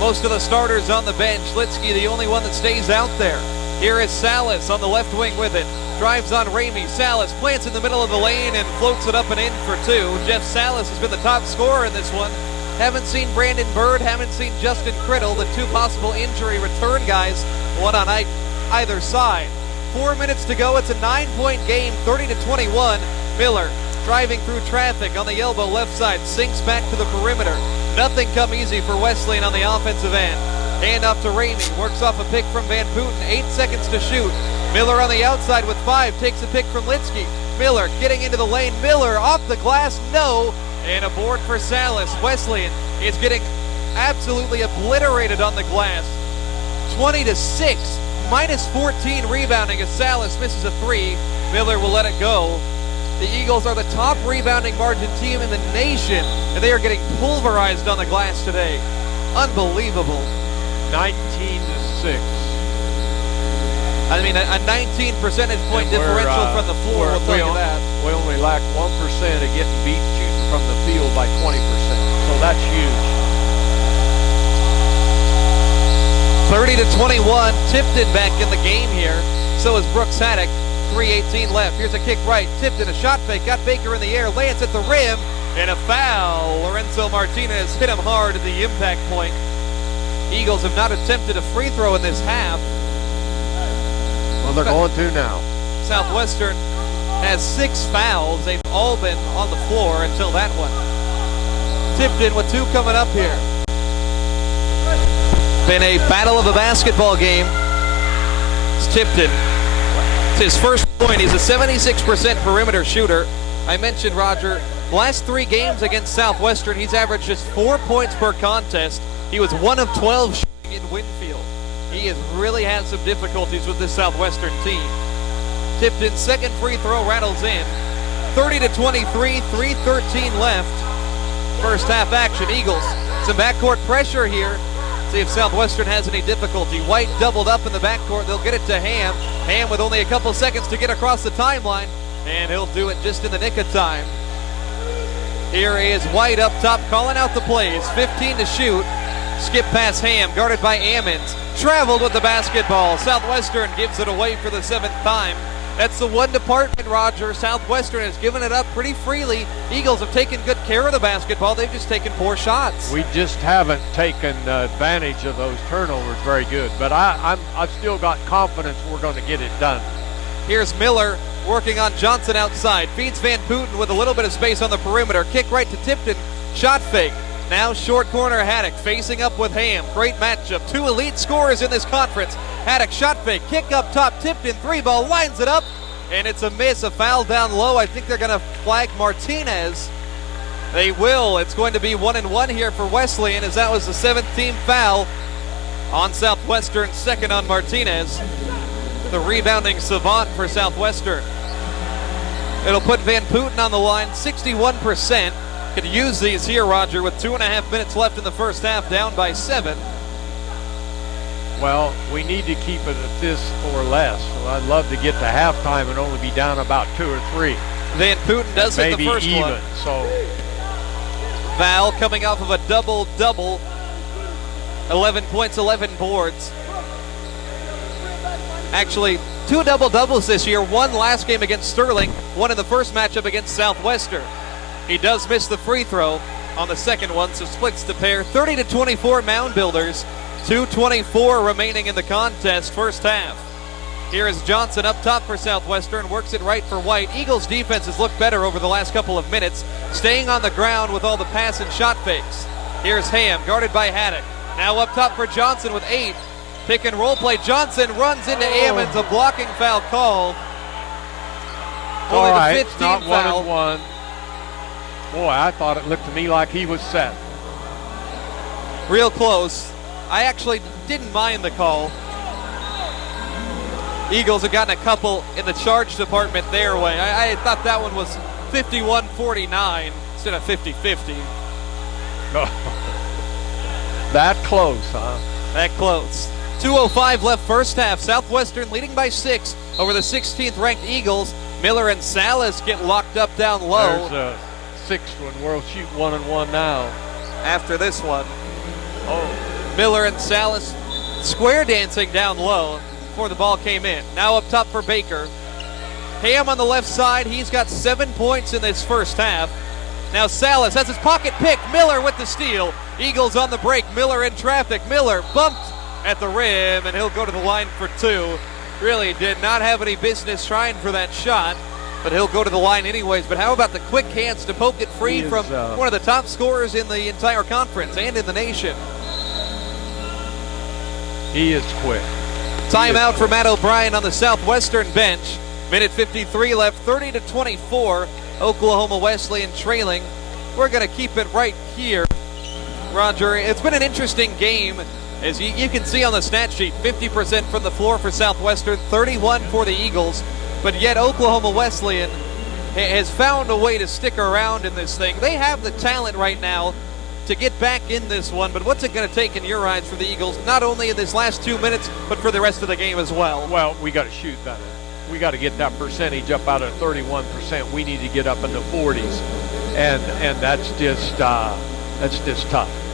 Most of the starters on the bench. Litsky, the only one that stays out there. Here is Salas on the left wing with it. Drives on Ramey. Salas plants in the middle of the lane and floats it up and in for 2. Jeff Salas has been the top scorer in this one. Haven't seen Brandon Bird, haven't seen Justin Criddle, the 2 possible injury return guys, one on either side. 4 minutes to go. It's a 9-point game, 30-21. Miller driving through traffic on the elbow left side, sinks back to the perimeter. Nothing come easy for Wesleyan on the offensive end. Hand off to Ramey, works off a pick from Van Booten, 8 seconds to shoot. Miller on the outside with 5, takes a pick from Litsky. Miller getting into the lane, Miller off the glass, no, and a board for Salas. Wesleyan is getting absolutely obliterated on the glass. 20-6, minus 14 rebounding as Salas misses a 3. Miller will let it go. The Eagles are the top rebounding margin team in the nation, and they are getting pulverized on the glass today. Unbelievable. 19-6. I mean, a 19 percentage point differential from the floor, we'll tell you that. We only lack 1% of getting beat shooting from the field by 20%. So that's huge. 30-21, Tipton back in the game here. So is Brooks Haddock. 3:18 left. Here's a kick right. Tipton, a shot fake. Got Baker in the air. Lance at the rim. And a foul. Lorenzo Martinez hit him hard at the impact point. Eagles have not attempted a free throw in this half. Well, they're going to now. Southwestern has 6 fouls. They've all been on the floor until that one. Tipton with 2 coming up here. Been a battle of a basketball game. It's Tipton. It's his first point. He's a 76% perimeter shooter. I mentioned, Roger, last 3 games against Southwestern, he's averaged just 4 points per contest. He was 1 of 12 shooting in Winfield. He has really had some difficulties with this Southwestern team. Tipton's second free throw rattles in. 30-23, 3:13 left. First half action. Eagles, some backcourt pressure here. See if Southwestern has any difficulty. White doubled up in the backcourt. They'll get it to Ham. Ham with only a couple seconds to get across the timeline, and he'll do it just in the nick of time. Here is White up top, calling out the plays. 15 to shoot. Skip past Ham, guarded by Ammons. Traveled with the basketball. Southwestern gives it away for the 7th time. That's the one department, Roger. Southwestern has given it up pretty freely. Eagles have taken good care of the basketball. They've just taken poor shots. We just haven't taken advantage of those turnovers very good. But I've still got confidence we're going to get it done. Here's Miller working on Johnson outside. Feeds Van Booten with a little bit of space on the perimeter. Kick right to Tipton. Shot fake. Now short corner Haddock facing up with Ham. Great matchup. 2 elite scorers in this conference. Haddock shot fake. Kick up top. Tipton 3-ball. Lines it up. And it's a miss. A foul down low. I think they're going to flag Martinez. They will. It's going to be 1-1 here for Wesleyan, as that was the 7th team foul on Southwestern. Second on Martinez. The rebounding savant for Southwestern. It'll put Van Booten on the line. 61%. Could use these here, Roger, with 2.5 minutes left in the first half, down by 7. Well, we need to keep it at this or less. So I'd love to get to halftime and only be down about 2 or 3. Van Booten does hit the first even, one. So Val coming off of a double-double. 11 points, 11 boards. Actually, 2 double-doubles this year. 1 last game against Sterling, 1 in the first matchup against Southwestern. He does miss the free throw on the second one, so splits the pair. 30-24 Mound Builders. 2:24 remaining in the contest, first half. Here is Johnson up top for Southwestern, works it right for White. Eagles defense has looked better over the last couple of minutes, staying on the ground with all the pass and shot fakes. Here's Ham, guarded by Haddock. Now up top for Johnson with 8. Pick and roll play. Johnson runs into Ammons, a blocking foul call. All right, the it's 15th not foul. 1-1. Boy, I thought it looked to me like he was set. Real close. I actually didn't mind the call. Eagles have gotten a couple in the charge department their way. I thought that one was 51-49 instead of 50-50. That close, huh? That close. 2:05 left first half. Southwestern leading by 6 over the 16th ranked Eagles. Miller and Salas get locked up down low. There's a 6th one. We'll shoot 1-1 now. After this one. Oh, Miller and Salas square dancing down low before the ball came in. Now up top for Baker. Ham on the left side. He's got 7 points in this first half. Now Salas has his pocket pick. Miller with the steal. Eagles on the break. Miller in traffic. Miller bumped at the rim, and he'll go to the line for 2. Really did not have any business trying for that shot, but he'll go to the line anyways. But how about the quick hands to poke it free from one of the top scorers in the entire conference and in the nation? He is quick. Timeout for Matt O'Brien on the Southwestern bench. Minute 53 left, 30-24. Oklahoma Wesleyan trailing. We're going to keep it right here. Roger, it's been an interesting game. As you can see on the stat sheet, 50% from the floor for Southwestern, 31 for the Eagles. But yet Oklahoma Wesleyan has found a way to stick around in this thing. They have the talent right now to get back in this one. But what's it going to take in your eyes for the Eagles, not only in this last 2 minutes, but for the rest of the game as well? Well, we got to shoot better. We got to get that percentage up out of 31%. We need to get up in the 40s, and that's just tough.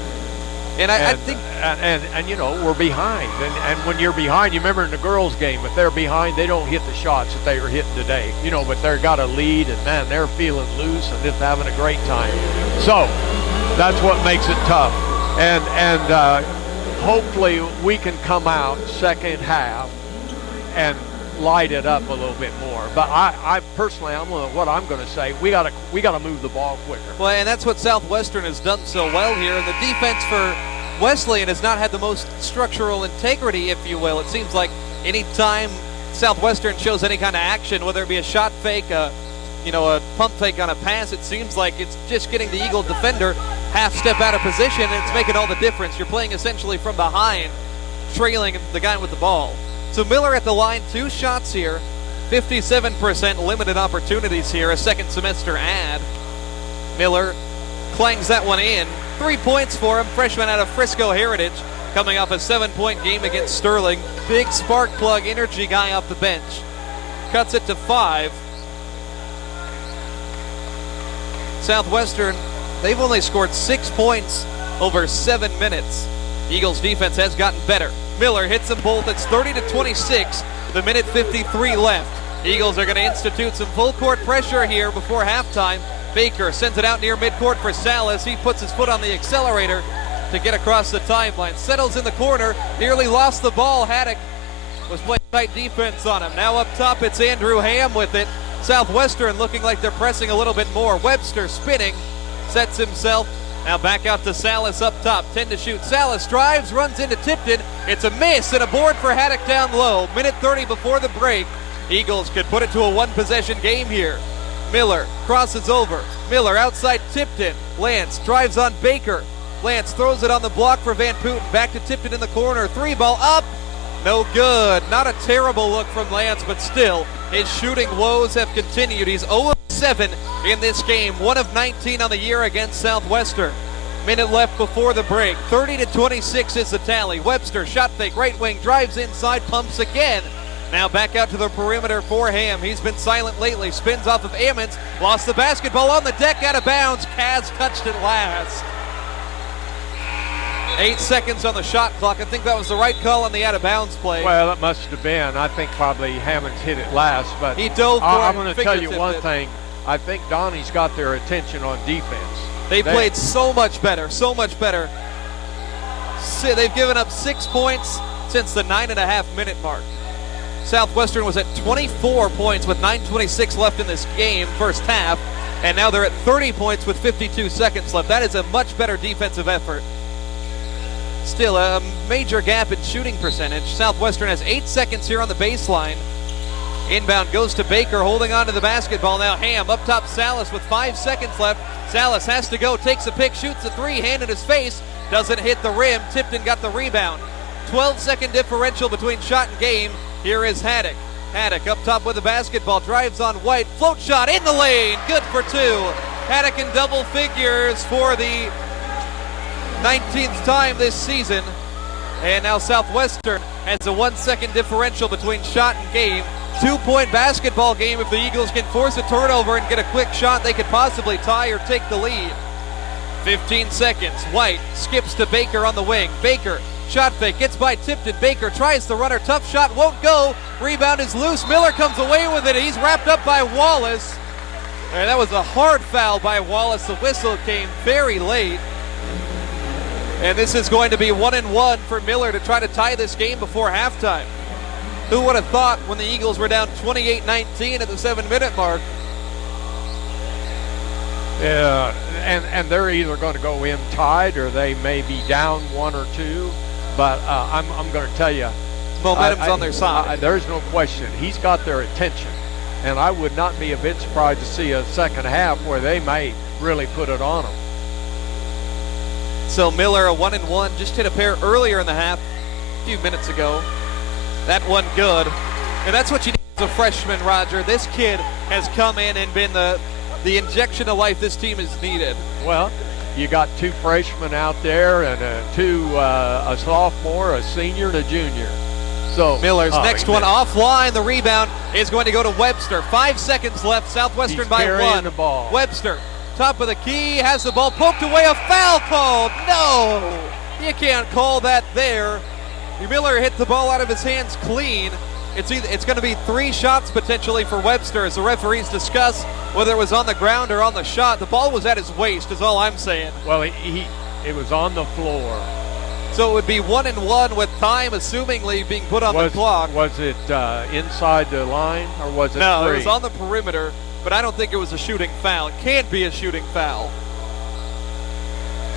And I think, and you know, we're behind, and when you're behind, you remember in the girls' game, if they're behind, they don't hit the shots that they were hitting today. You know, but they've got a lead, and man, they're feeling loose and just having a great time. So that's what makes it tough, and hopefully we can come out second half and light it up a little bit more. But I personally, what I'm going to say, we got to move the ball quicker. Well, and that's what Southwestern has done so well here. And the defense for Wesleyan has not had the most structural integrity, if you will. It seems like any time Southwestern shows any kind of action, whether it be a shot fake, a pump fake on a pass, it seems like it's just getting the Eagle defender half step out of position, and it's making all the difference. You're playing essentially from behind, trailing the guy with the ball. So Miller at the line, 2 shots here, 57% limited opportunities here, a second semester ad. Miller clangs that one in. 3 points for him, freshman out of Frisco Heritage, coming off a 7-point game against Sterling. Big spark plug energy guy off the bench. Cuts it to 5. Southwestern, they've only scored 6 points over 7 minutes. Eagles defense has gotten better. Miller hits them both. It's 30-26. The minute 53 left. Eagles are going to institute some full court pressure here before halftime. Baker sends it out near midcourt for Salas. He puts his foot on the accelerator to get across the timeline. Settles in the corner. Nearly lost the ball. Haddock was playing tight defense on him. Now up top, it's Andrew Ham with it. Southwestern looking like they're pressing a little bit more. Webster spinning. Sets himself. Now back out to Salas up top, 10 to shoot. Salas drives, runs into Tipton. It's a miss and a board for Haddock down low. Minute 30 before the break. Eagles could put it to a 1-possession game here. Miller crosses over. Miller outside Tipton. Lance drives on Baker. Lance throws it on the block for Van Putten. Back to Tipton in the corner. 3-ball up. No good. Not a terrible look from Lance, but still, his shooting woes have continued. He's 0-7 in this game, 1 of 19 on the year against Southwestern. Minute left before the break. 30-26 is the tally. Webster, shot fake, right wing, drives inside, pumps again. Now back out to the perimeter for Ham. He's been silent lately. Spins off of Ammons. Lost the basketball on the deck, out of bounds. Kaz touched it last. 8 seconds on the shot clock. I think that was the right call on the out-of-bounds play. Well, it must have been. I think probably Hammonds hit it last, but he dove for I'm going to tell you one thing. I think Donnie's got their attention on defense. They played so much better, so much better. They've given up 6 points since the 9.5-minute mark. Southwestern was at 24 points with 9:26 left in this game, first half, and now they're at 30 points with 52 seconds left. That is a much better defensive effort. still a major gap in shooting percentage. Southwestern has 8 seconds here on the baseline. Inbound goes to Baker, holding on to the basketball now. Ham up top, Salas with 5 seconds left. Salas has to go, takes a pick, shoots a three, hand in his face, doesn't hit the rim. Tipton got the rebound. 12-second differential between shot and game. Here is Haddock. Haddock up top with the basketball, drives on White, float shot in the lane, good for two. Haddock in double figures for the 19th time this season. And now Southwestern has a 1 second differential between shot and game. 2-point basketball game. If the Eagles can force a turnover and get a quick shot, they could possibly tie or take the lead. 15 seconds. White skips to Baker on the wing. Baker, shot fake, gets by Tipton. Baker tries the runner, tough shot, won't go. Rebound is loose. Miller comes away with it. He's wrapped up by Wallace. And that was a hard foul by Wallace. The whistle came very late. And this is going to be 1-1 for Miller to try to tie this game before halftime. Who would have thought when the Eagles were down 28-19 at the 7-minute mark? Yeah, and they're either going to go in tied or they may be down 1 or 2. But I'm going to tell you, momentum's on their side. There's no question. He's got their attention. And I would not be a bit surprised to see a second half where they may really put it on them. So Miller, a 1-1, just hit a pair earlier in the half, a few minutes ago. That one good. And that's what you need as a freshman, Roger. This kid has come in and been the injection of life this team has needed. Well, you got 2 freshmen out there and a sophomore, a senior, and a junior. So Miller's next one offline. The rebound is going to go to Webster. 5 seconds left. Southwestern by 1. The ball. Webster, top of the key, has the ball poked away. A foul called. No, you can't call that there. Miller hit the ball out of his hands clean. It's going to be 3 shots potentially for Webster as the referees discuss whether it was on the ground or on the shot. The ball was at his waist is all I'm saying. Well, it was on the floor. So it would be 1-1 with time assumingly being put on the clock. Was it inside the line or was it No, free? It was on the perimeter, but I don't think it was a shooting foul. It can't be a shooting foul.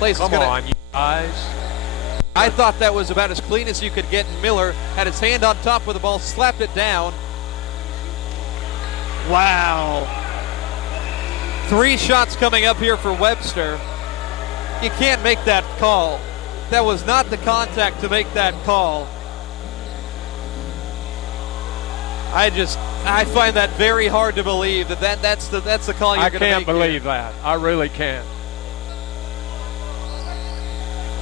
Come on, you guys. I thought that was about as clean as you could get. Miller had his hand on top with the ball, slapped it down. Wow. 3 shots coming up here for Webster. You can't make that call. That was not the contact to make that call. I find that very hard to believe that's the call you're going to make. I can't believe that. I really can't.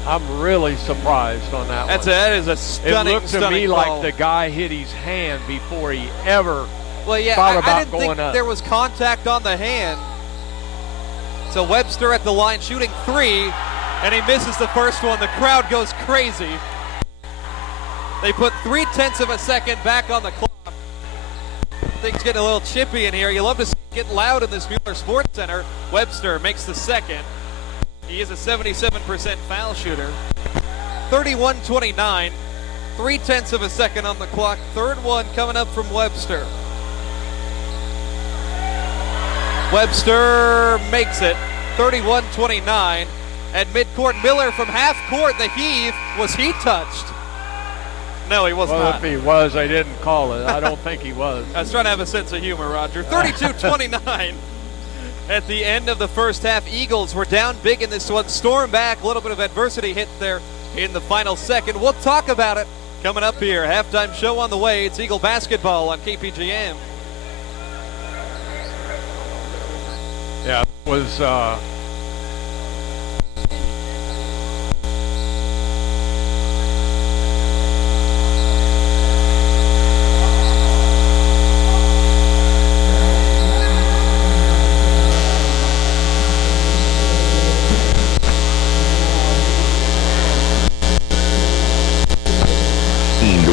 I'm really surprised on that one. That is a stunning, it looked to me call. like the guy hit his hand before he ever thought about I didn't going think up. There was contact on the hand. So Webster at the line shooting 3, and he misses the first one. The crowd goes crazy. They put 0.3 of a second back on the clock. Things getting a little chippy in here. You love to see it get loud in this Mueller Sports Center. Webster makes the second. He is a 77% foul shooter. 31-29, 0.3 of a second on the clock. Third one coming up from Webster. Webster makes it, 31-29. At midcourt, Miller from half court, the heave. Was he touched? No, he was not. Well, if he was, they didn't call it. I don't think he was. I was trying to have a sense of humor, Roger. 32-29. At the end of the first half, Eagles were down big in this one. Storm back, a little bit of adversity hit there in the final second. We'll talk about it coming up here. Halftime show on the way. It's Eagle basketball on KPGM. Yeah, it was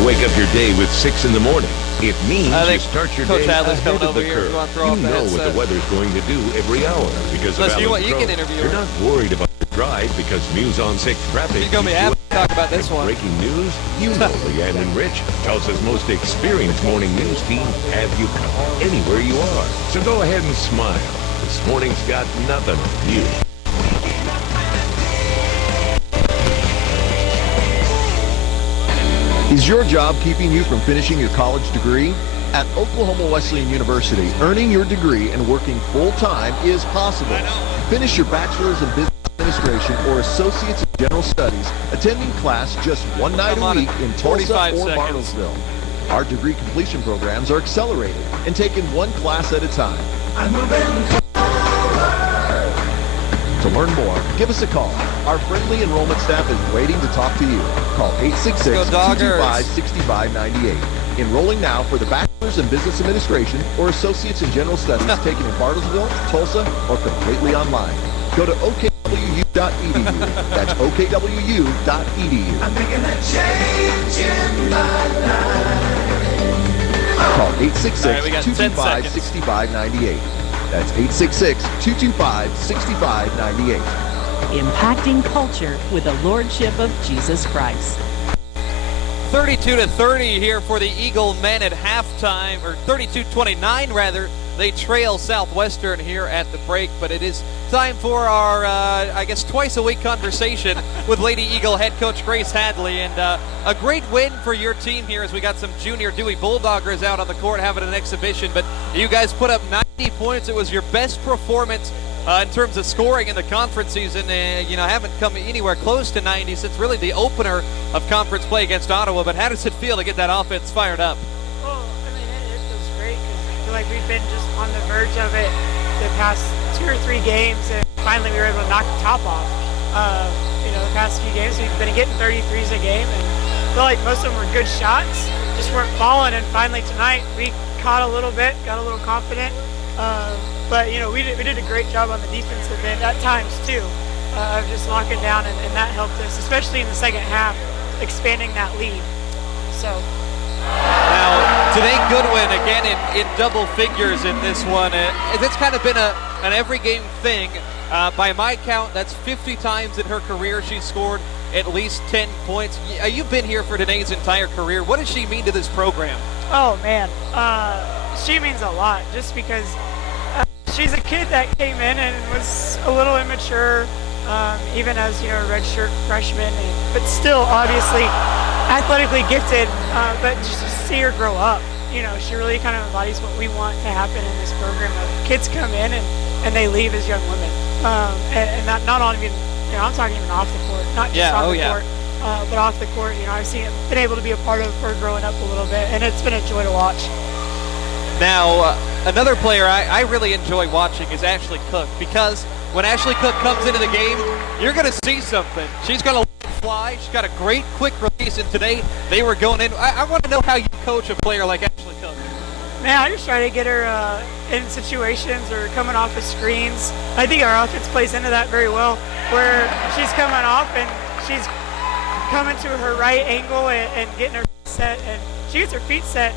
wake up your day with 6 in the morning. It means you start your Coach day Adler's ahead coming of the over here. curve. You know what the weather's going to do every hour because of you Alan Crow. can interview You're her. not worried about the drive because News on 6 traffic. You're going to be happy to talk about this one. Breaking news, you know Leanne and Rich, Tulsa's most experienced morning news team, have you covered anywhere you are. So go ahead and smile. This morning's got nothing on you. Is your job keeping you from finishing your college degree? At Oklahoma Wesleyan University, earning your degree and working full-time is possible. Finish your bachelor's in business administration or associate's in general studies, attending class just one night a week in Tulsa or Bartlesville. Our degree completion programs are accelerated and taken one class at a time. To learn more, give us a call. Our friendly enrollment staff is waiting to talk to you. Call 866-225-6598. Enrolling now for the Bachelor's in Business Administration or Associates in General Studies taken in Bartlesville, Tulsa, or completely online. Go to OKWU.edu. That's OKWU.edu. I'm making a change in my life. Call 866-225-6598. That's 866-225-6598. Impacting culture with the Lordship of Jesus Christ. 32-30 here for the Eagle men at halftime, or 32-29 rather. They trail Southwestern here at the break, but it is time for our, I guess, twice-a-week conversation with Lady Eagle head coach Grace Hadley. And a great win for your team here as we got some junior Dewey Bulldoggers out on the court having an exhibition. But you guys put up 90 points. It was your best performance in terms of scoring in the conference season. Haven't come anywhere close to 90 since really the opener of conference play against Ottawa. But how does it feel to get that offense fired up? Well, I mean, it feels great because I feel like we've been just on the verge of it the past 2 or 3 games, and finally we were able to knock the top off. The past few games we've been getting 33s a game, and I feel like most of them were good shots, just weren't falling. And finally tonight we caught a little bit, got a little confident. But we did a great job on the defensive end at times too, of just locking down, and that helped us, especially in the second half, expanding that lead. So. Now, today Goodwin again in double figures in this one. It's kind of been an every game thing. By my count, that's 50 times in her career she's scored at least 10 points. You've been here for Danae's entire career. What does she mean to this program? Oh man, she means a lot, just because she's a kid that came in and was a little immature, even as a redshirt freshman, but still obviously athletically gifted. But just to see her grow up, she really kind of embodies what we want to happen in this program. Kids come in and they leave as young women, and not on even. I'm talking even off the court, not just on the court, but off the court. I've been able to be a part of her growing up a little bit, and it's been a joy to watch. Now, another player I really enjoy watching is Ashley Cook, because when Ashley Cook comes into the game, you're going to see something. She's going to let it fly. She's got a great quick release, and today they were going in. I want to know how you coach a player like Ashley Cook. Man, I just try to get her in situations or coming off of screens. I think our offense plays into that very well, where she's coming off and she's coming to her right angle and getting her feet set, and she gets her feet set,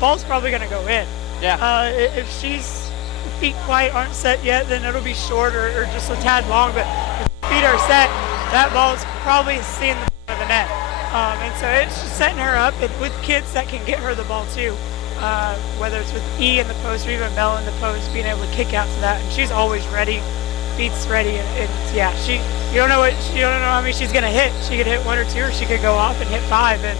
ball's probably going to go in. Yeah. If she's feet quite aren't set yet, then it'll be short or just a tad long, but if her feet are set, that ball is probably seeing the back of the net. And so it's just setting her up with kids that can get her the ball too. Whether it's with E in the post or even Mel in the post, being able to kick out to that, and she's always ready, feet's ready, and yeah, you don't know how many she's gonna hit. She could hit 1 or 2, or she could go off and hit 5 in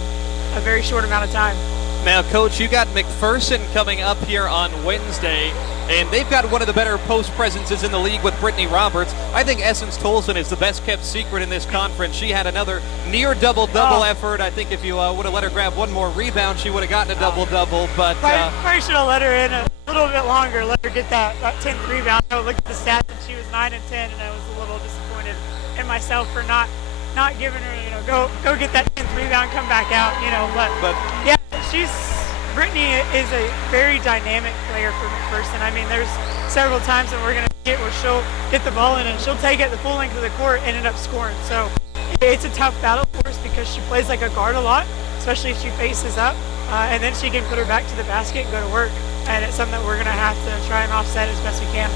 a very short amount of time. Now, Coach, you got McPherson coming up here on Wednesday, and they've got one of the better post presences in the league with Brittany Roberts. I think Essence Tolson is the best kept secret in this conference. She had another near double-double effort. I think if you would have let her grab one more rebound, she would have gotten a double-double. But probably should have let her in a little bit longer, let her get that 10th rebound. I looked at the stats, and she was 9 and 10, and I was a little disappointed in myself for not giving her, go get that 10th rebound, come back out, But yeah, Brittany is a very dynamic player for McPherson. I mean, there's several times that we're going to get where she'll get the ball in and she'll take it the full length of the court and end up scoring. So it's a tough battle for us because she plays like a guard a lot, especially if she faces up, and then she can put her back to the basket and go to work. And it's something that we're going to have to try and offset as best we can.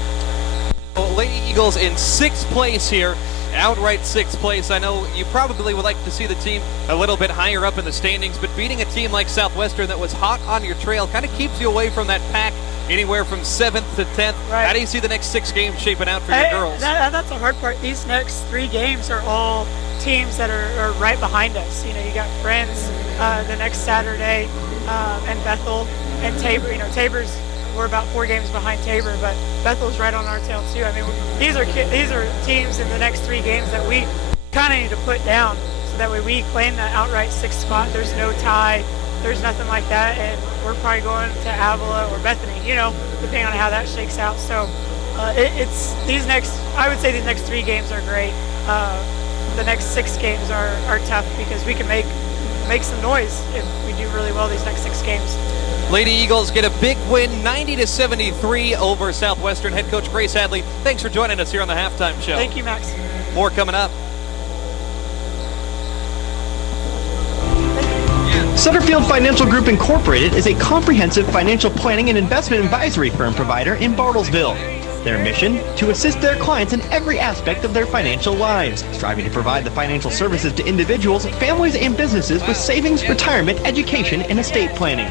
Well, Lady Eagles in 6th place here. Outright 6th place. I know you probably would like to see the team a little bit higher up in the standings, but beating a team like Southwestern that was hot on your trail kind of keeps you away from that pack anywhere from 7th to 10th. Right. How do you see the next 6 games shaping out for your girls? That's the hard part. These next 3 games are all teams that are right behind us. You got Friends, the next Saturday, and Bethel and Tabor. You know, we're about 4 games behind Tabor, but Bethel's right on our tail too. I mean, these are teams in the next 3 games that we kind of need to put down, so that way we claim that outright 6th spot. There's no tie, there's nothing like that, and we're probably going to Avila or Bethany, you know, depending on how that shakes out. So it's I would say these next 3 games are great. The next 6 games are tough because we can make some noise if we do really well these next 6 games. Lady Eagles get a big win, 90-73 over Southwestern. Head coach Grace Hadley, thanks for joining us here on the Halftime Show. Thank you, Max. More coming up. Sutterfield Financial Group Incorporated is a comprehensive financial planning and investment advisory firm provider in Bartlesville. Their mission, to assist their clients in every aspect of their financial lives, striving to provide the financial services to individuals, families, and businesses with savings, retirement, education, and estate planning.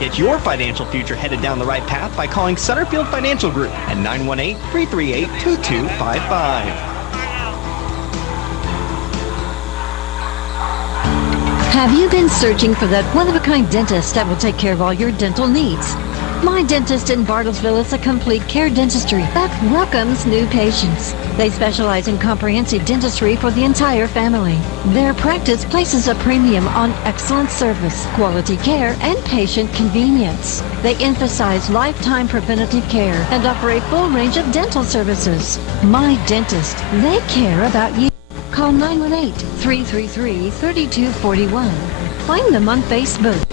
Get your financial future headed down the right path by calling Sutterfield Financial Group at 918-338-2255. Have you been searching for that one-of-a-kind dentist that will take care of all your dental needs? My Dentist in Bartlesville is a complete care dentistry that welcomes new patients. They specialize in comprehensive dentistry for the entire family. Their practice places a premium on excellent service, quality care, and patient convenience. They emphasize lifetime preventative care and offer a full range of dental services. My Dentist, they care about you. Call 918-333-3241. Find them on Facebook.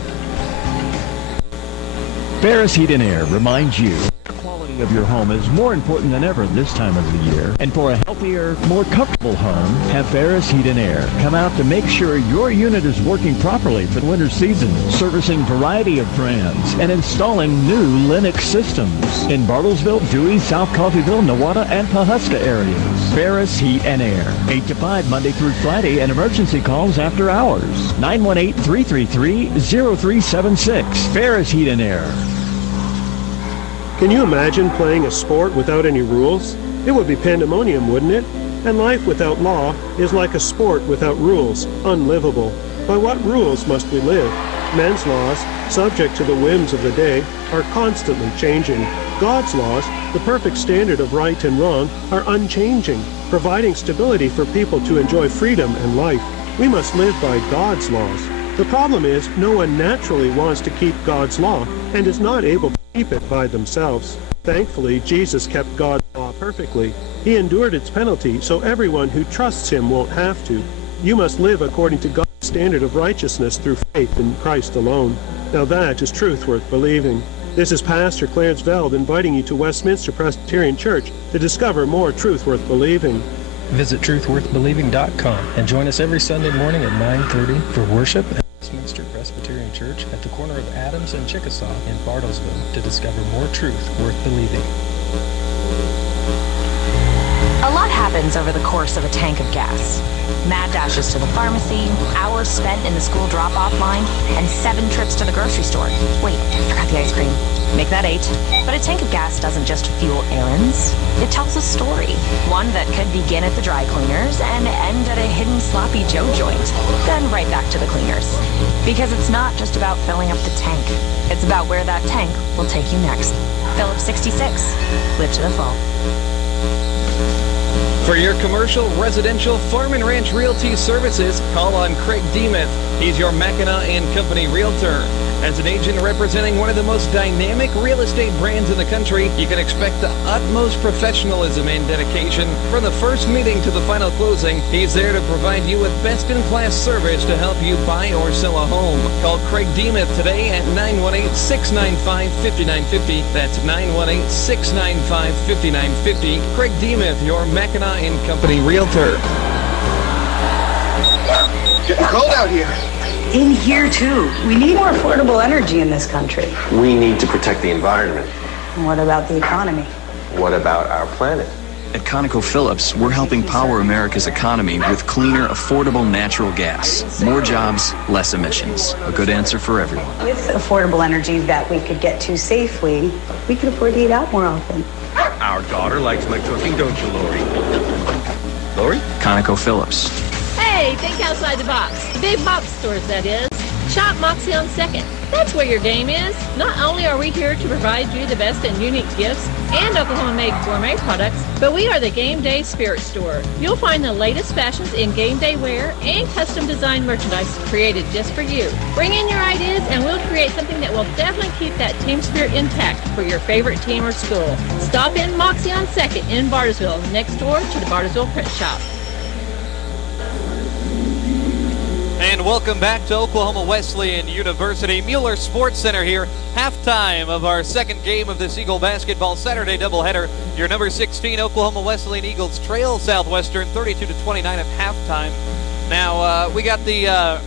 Ferris Heat and Air reminds you the quality of your home is more important than ever this time of the year. And for a healthier, more comfortable home, have Ferris Heat and Air come out to make sure your unit is working properly for the winter season, servicing a variety of brands and installing new Linux systems in Bartlesville, Dewey, South Coffeyville, Nowata, and Pahuska areas. Ferris Heat and Air, 8 to 5 Monday through Friday, and emergency calls after hours. 918-333-0376. Ferris Heat and Air. Can you imagine playing a sport without any rules? It would be pandemonium, wouldn't it? And life without law is like a sport without rules, unlivable. By what rules must we live? Men's laws, subject to the whims of the day, are constantly changing. God's laws, the perfect standard of right and wrong, are unchanging, providing stability for people to enjoy freedom and life. We must live by God's laws. The problem is, no one naturally wants to keep God's law and is not able to keep it by themselves. Thankfully, Jesus kept God's law perfectly. He endured its penalty, so everyone who trusts him won't have to. You must live according to God's standard of righteousness through faith in Christ alone. Now that is truth worth believing. This is Pastor Clarence Veld inviting you to Westminster Presbyterian Church to discover more truth worth believing. Visit truthworthbelieving.com and join us every Sunday morning at 9:30 for worship at Westminster Presbyterian Church at the corner of Adams and Chickasaw in Bartlesville to discover more truth worth believing. A lot happens over the course of a tank of gas. Mad dashes to the pharmacy, hours spent in the school drop-off line, and 7 trips to the grocery store. Wait, forgot the ice cream. Make that 8. But a tank of gas doesn't just fuel errands. It tells a story. One that could begin at the dry cleaners and end at a hidden sloppy Joe joint. Then right back to the cleaners. Because it's not just about filling up the tank. It's about where that tank will take you next. Phillips 66. Live to the full. For your commercial, residential, farm and ranch realty services, call on Craig Demuth. He's your Mackinac & Company Realtor. As an agent representing one of the most dynamic real estate brands in the country, you can expect the utmost professionalism and dedication. From the first meeting to the final closing, he's there to provide you with best-in-class service to help you buy or sell a home. Call Craig Demuth today at 918-695-5950. That's 918-695-5950. Craig Demuth, your Mackinac & Company Realtor. Getting cold out here. In here, too. We need more affordable energy in this country. We need to protect the environment. What about the economy? What about our planet? At ConocoPhillips, we're helping power America's economy with cleaner, affordable natural gas. More jobs, less emissions. A good answer for everyone. With affordable energy that we could get to safely, we could afford to eat out more often. Our daughter likes my cooking, don't you, Lori? Lori? ConocoPhillips. Hey, think outside the box. The big box stores, that is. Shop Moxie on 2nd. That's where your game is. Not only are we here to provide you the best and unique gifts and Oklahoma-made gourmet products, but we are the Game Day Spirit Store. You'll find the latest fashions in game day wear and custom designed merchandise created just for you. Bring in your ideas and we'll create something that will definitely keep that team spirit intact for your favorite team or school. Stop in Moxie on 2nd in Bartlesville, next door to the Bartlesville Print Shop. And welcome back to Oklahoma Wesleyan University. Mueller Sports Center here. Halftime of our second game of this Eagle basketball Saturday doubleheader. Your number 16 Oklahoma Wesleyan Eagles trail Southwestern 32-29 at halftime. Now we got the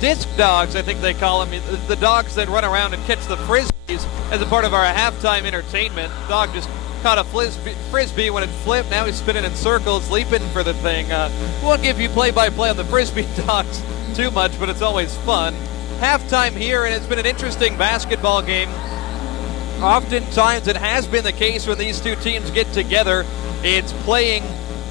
disc dogs, I think they call them, the dogs that run around and catch the frisbees as a part of our halftime entertainment. Dog just caught a frisbee when it flipped. Now he's spinning in circles, leaping for the thing. Won't give you play-by-play on the frisbee dogs too much, but it's always fun. Halftime here, and it's been an interesting basketball game. Oftentimes it has been the case when these two teams get together. It's playing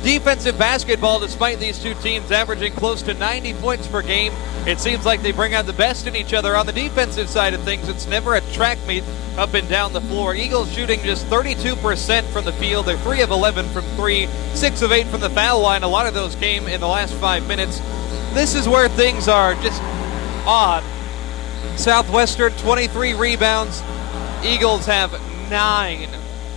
defensive basketball despite these two teams averaging close to 90 points per game. It seems like they bring out the best in each other. On the defensive side of things, it's never a track meet up and down the floor. Eagles shooting just 32% from the field. They're 3 of 11 from 3, 6 of 8 from the foul line. A lot of those came in the last 5 minutes. This is where things are just odd. Southwestern 23 rebounds. Eagles have 9.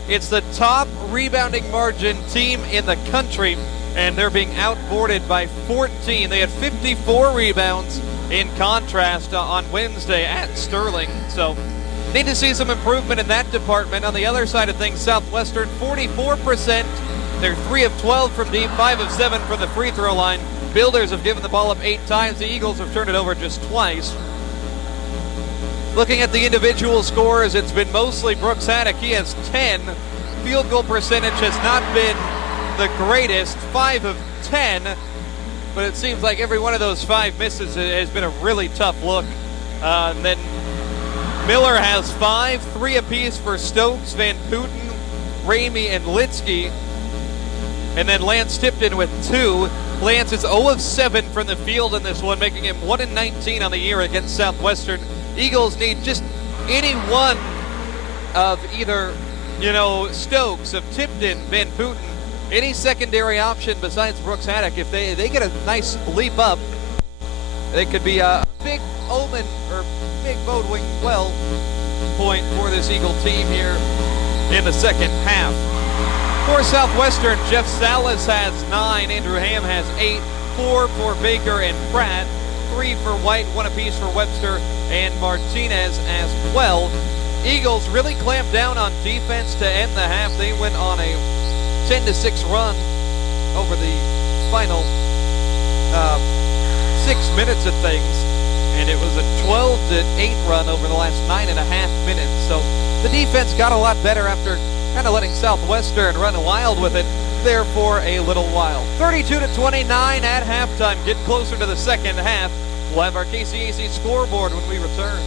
It's the top rebounding margin team in the country, and they're being outboarded by 14. They had 54 rebounds in contrast on Wednesday at Sterling. So need to see some improvement in that department. On the other side of things, Southwestern 44%. They're 3 of 12 from deep, 5 of 7 from the free throw line. Builders have given the ball up 8 times. The Eagles have turned it over just twice. Looking at the individual scores, it's been mostly Brooks Haddock. He has 10. Field goal percentage has not been the greatest, 5 of 10. But it seems like every one of those 5 misses has been a really tough look. And then Miller has 5, 3 apiece for Stokes, Van Putten, Ramey, and Litsky. And then Lance Tipton with 2. Lance is 0 of 7 from the field in this one, making him 1 of 19 on the year against Southwestern. Eagles need just any one of either, Stokes, of Tipton, Van Putten, any secondary option besides Brooks Haddock. If they get a nice leap up, they could be a big omen or big boding well point for this Eagle team here in the second half. For Southwestern, Jeff Salas has 9, Andrew Ham has 8, 4 for Baker and Pratt, 3 for White, 1 apiece for Webster and Martinez as well. Eagles really clamped down on defense to end the half. They went on a 10-6 run over the final 6 minutes of things, and it was a 12-8 run over the last 9.5 minutes. So the defense got a lot better after kind of letting Southwestern run wild with it there for a little while. 32-29 at halftime. Get closer to the second half. We'll have our KCAC scoreboard when we return.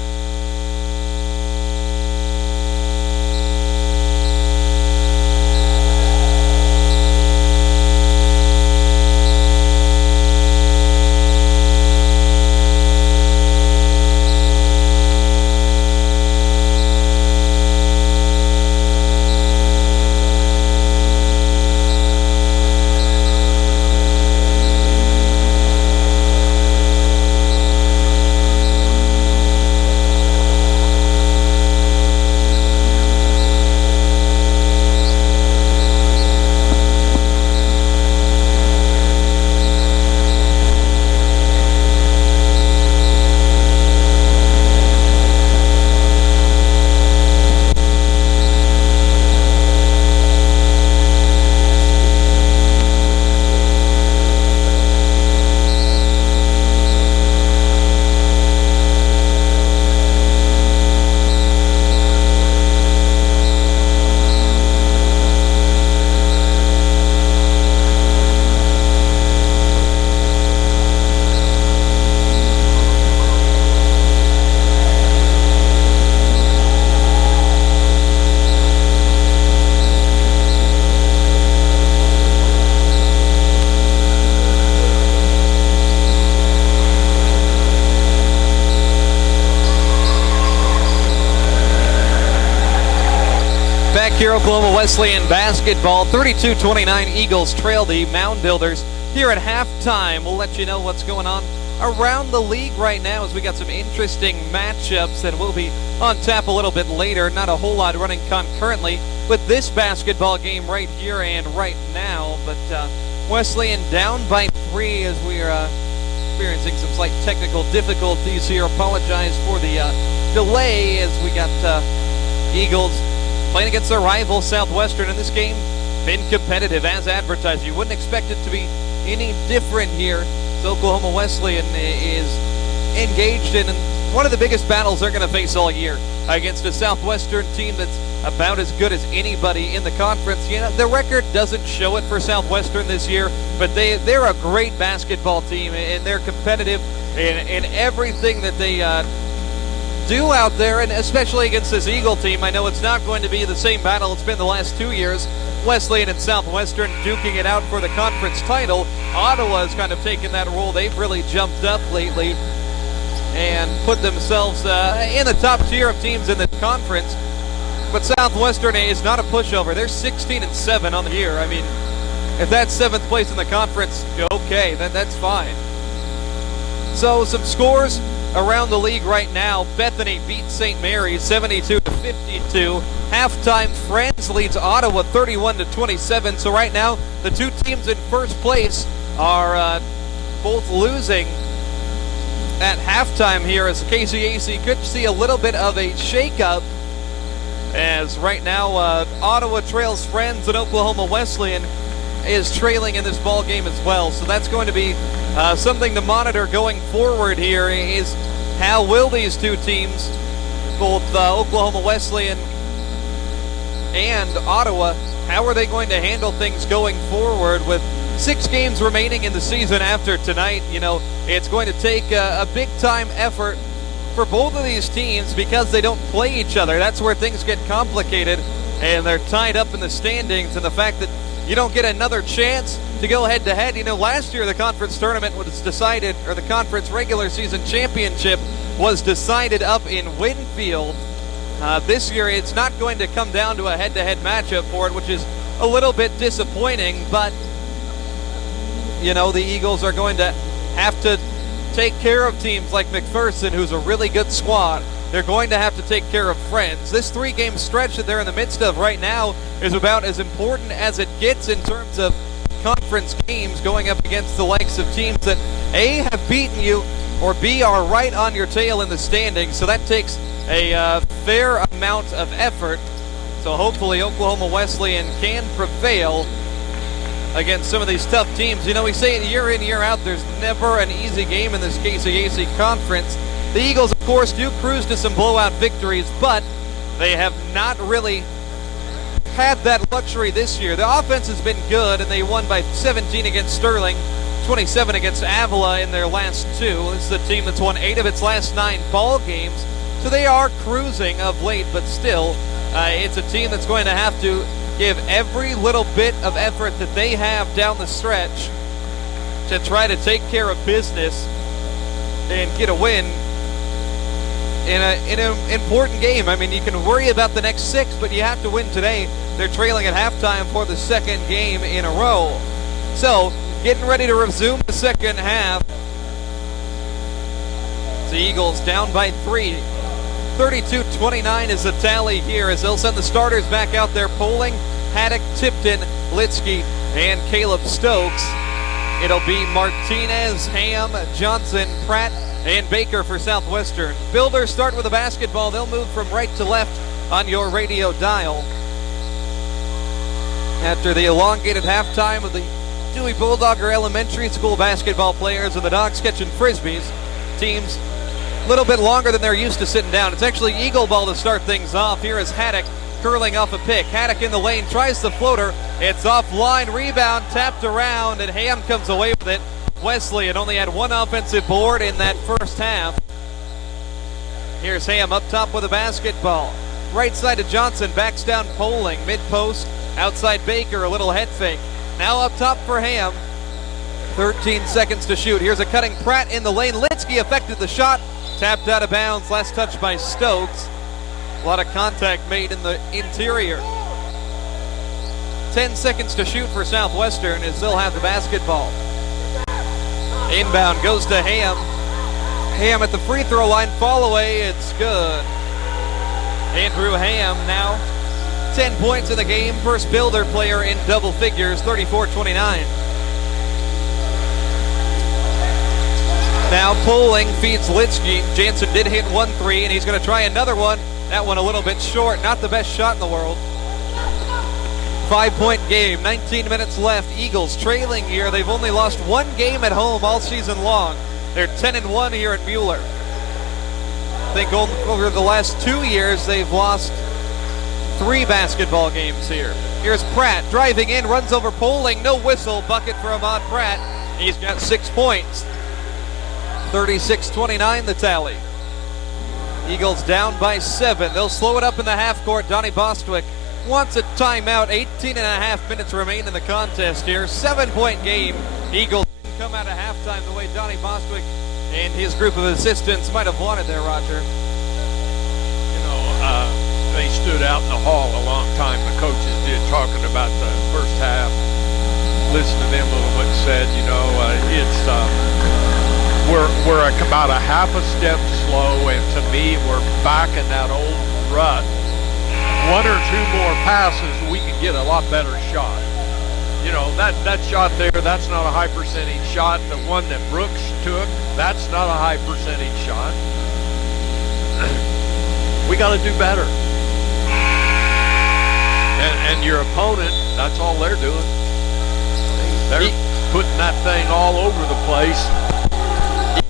here, Oklahoma Wesleyan basketball. 32-29, Eagles trail the Mound Builders here at halftime. We'll let you know what's going on around the league right now as we got some interesting matchups that will be on tap a little bit later. Not a whole lot running concurrently with this basketball game right here and right now, but Wesleyan down by 3 as we are experiencing some slight technical difficulties here. Apologize for the delay as we got Eagles playing against their rival Southwestern in this game. Been competitive as advertised. You wouldn't expect it to be any different here. So Oklahoma Wesleyan is engaged in one of the biggest battles they're going to face all year against a Southwestern team that's about as good as anybody in the conference. You know, the record doesn't show it for Southwestern this year, but they're a great basketball team, and they're competitive in everything that they do out there, and especially against this Eagle team. I know it's not going to be the same battle it's been the last 2 years. Wesleyan and Southwestern duking it out for the conference title. Ottawa's kind of taken that role. They've really jumped up lately and put themselves in the top tier of teams in the conference. But Southwestern is not a pushover. They're 16-7 on the year. I mean, if that's 7th place in the conference, okay, then that's fine. So some scores around the league right now. Bethany beats St. Mary's 72-52. Halftime, Friends leads Ottawa 31-27. So right now, the two teams in first place are both losing at halftime here, as KCAC could see a little bit of a shakeup, as right now Ottawa trails Friends and Oklahoma Wesleyan is trailing in this ball game as well. So that's going to be something to monitor going forward here, is how will these two teams, both Oklahoma Wesleyan and Ottawa, how are they going to handle things going forward with 6 games remaining in the season after tonight? You know, it's going to take a big-time effort for both of these teams because they don't play each other. That's where things get complicated, and they're tied up in the standings, and the fact that you don't get another chance to go head-to-head. You know, last year the conference tournament was decided, or the conference regular season championship was decided up in Winfield. This year it's not going to come down to a head-to-head matchup for it, which is a little bit disappointing, but you know, the Eagles are going to have to take care of teams like McPherson, who's a really good squad. They're going to have to take care of Friends. This 3-game stretch that they're in the midst of right now is about as important as it gets in terms of conference games, going up against the likes of teams that A, have beaten you, or B, are right on your tail in the standings. So that takes a fair amount of effort. So hopefully Oklahoma Wesleyan can prevail against some of these tough teams. You know, we say it year in, year out, there's never an easy game in this KCAC conference. The Eagles, of course, do cruise to some blowout victories, but they have not really had that luxury this year. The offense has been good, and they won by 17 against Sterling, 27 against Avila in their last 2. This is a team that's won 8 of its last 9 ball games, so they are cruising of late, but still, it's a team that's going to have to give every little bit of effort that they have down the stretch to try to take care of business and get a win in an important game. I mean, you can worry about the next 6, but you have to win today. They're trailing at halftime for the 2nd game in a row. So, getting ready to resume the second half. The Eagles down by 3. 32-29 is the tally here as they'll send the starters back out there polling. Haddock, Tipton, Litsky, and Caleb Stokes. It'll be Martinez, Ham, Johnson, Pratt, and Baker for Southwestern. Builders start with a basketball. They'll move from right to left on your radio dial. After the elongated halftime of the Dewey Bulldogger Elementary School basketball players and the Dogs catching Frisbees, teams a little bit longer than they're used to sitting down. It's actually Eagle ball to start things off. Here is Haddock curling off a pick. Haddock in the lane, tries the floater. It's offline, rebound, tapped around, and Ham comes away with it. Wesleyan only had 1 offensive board in that first half. Here's Ham up top with a basketball. Right side to Johnson, backs down Poling, mid-post, outside Baker, a little head fake. Now up top for Ham. 13 seconds to shoot. Here's a cutting Pratt in the lane. Litsky affected the shot. Tapped out of bounds. Last touch by Stokes. A lot of contact made in the interior. 10 seconds to shoot for Southwestern as they'll have the basketball. Inbound goes to Ham. Ham at the free throw line, fall away, it's good. Andrew Ham now 10 points in the game, first Builder player in double figures, 34-29. Now Poling feeds Litsky. Jansen did hit 1-3, and he's going to try another one. That one a little bit short, not the best shot in the world. 5-point game, 19 minutes left. Eagles trailing here. They've only lost one game at home all season long. They're 10-1 here in Mueller. I think over the last 2 years, they've lost 3 basketball games here. Here's Pratt driving in, runs over Poling, no whistle, bucket for Ahmad Pratt. He's got 6 points. 36-29 the tally. Eagles down by 7. They'll slow it up in the half court. Donnie Bostwick wants a timeout. 18.5 minutes remain in the contest here. 7-point game. Eagles didn't come out of halftime the way Donnie Bostwick and his group of assistants might have wanted there, Roger. You know, they stood out in the hall a long time, the coaches did, talking about the first half. Listen to them a little bit, said, you know, we're about a half a step slow, and to me, we're back in that old rut. 1 or 2 more passes, we can get a lot better shot. You know, that shot there, that's not a high percentage shot. The one that Brooks took, that's not a high percentage shot. We got to do better. And your opponent, that's all they're doing. They're putting that thing all over the place.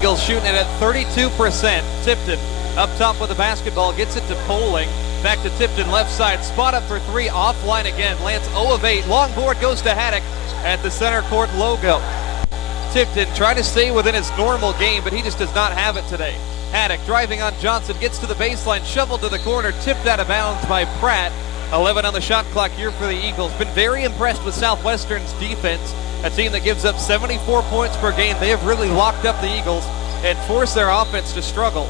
Eagles shooting it at 32%. Tipton up top with the basketball, gets it to Poling. Back to Tipton, left side, spot up for 3, offline again. Lance 0 of 8. Long board goes to Haddock at the center court logo. Tipton trying to stay within his normal game, but he just does not have it today. Haddock driving on Johnson, gets to the baseline, shoveled to the corner, tipped out of bounds by Pratt. 11 on the shot clock here for the Eagles. Been very impressed with Southwestern's defense, a team that gives up 74 points per game. They have really locked up the Eagles and forced their offense to struggle.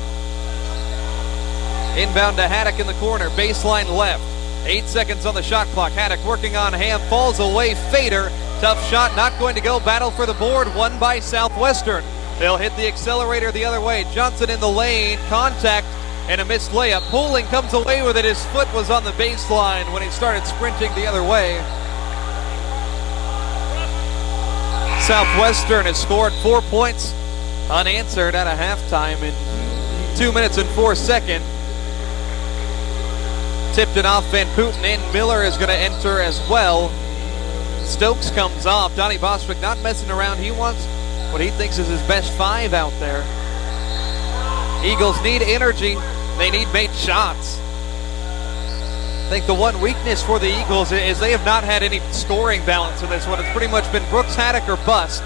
Inbound to Haddock in the corner, baseline left. 8 seconds on the shot clock. Haddock working on Ham, falls away, fader. Tough shot, not going to go. Battle for the board, won by Southwestern. They'll hit the accelerator the other way. Johnson in the lane, contact, and a missed layup. Poling comes away with it. His foot was on the baseline when he started sprinting the other way. Southwestern has scored 4 points unanswered at a halftime in 2 minutes and 4 seconds. Tipton off, Van Putten in. Miller is going to enter as well. Stokes comes off. Donnie Bostwick not messing around. He wants what he thinks is his best 5 out there. Eagles need energy. They need made shots. I think the one weakness for the Eagles is they have not had any scoring balance in this one. It's pretty much been Brooks, Haddock, or bust.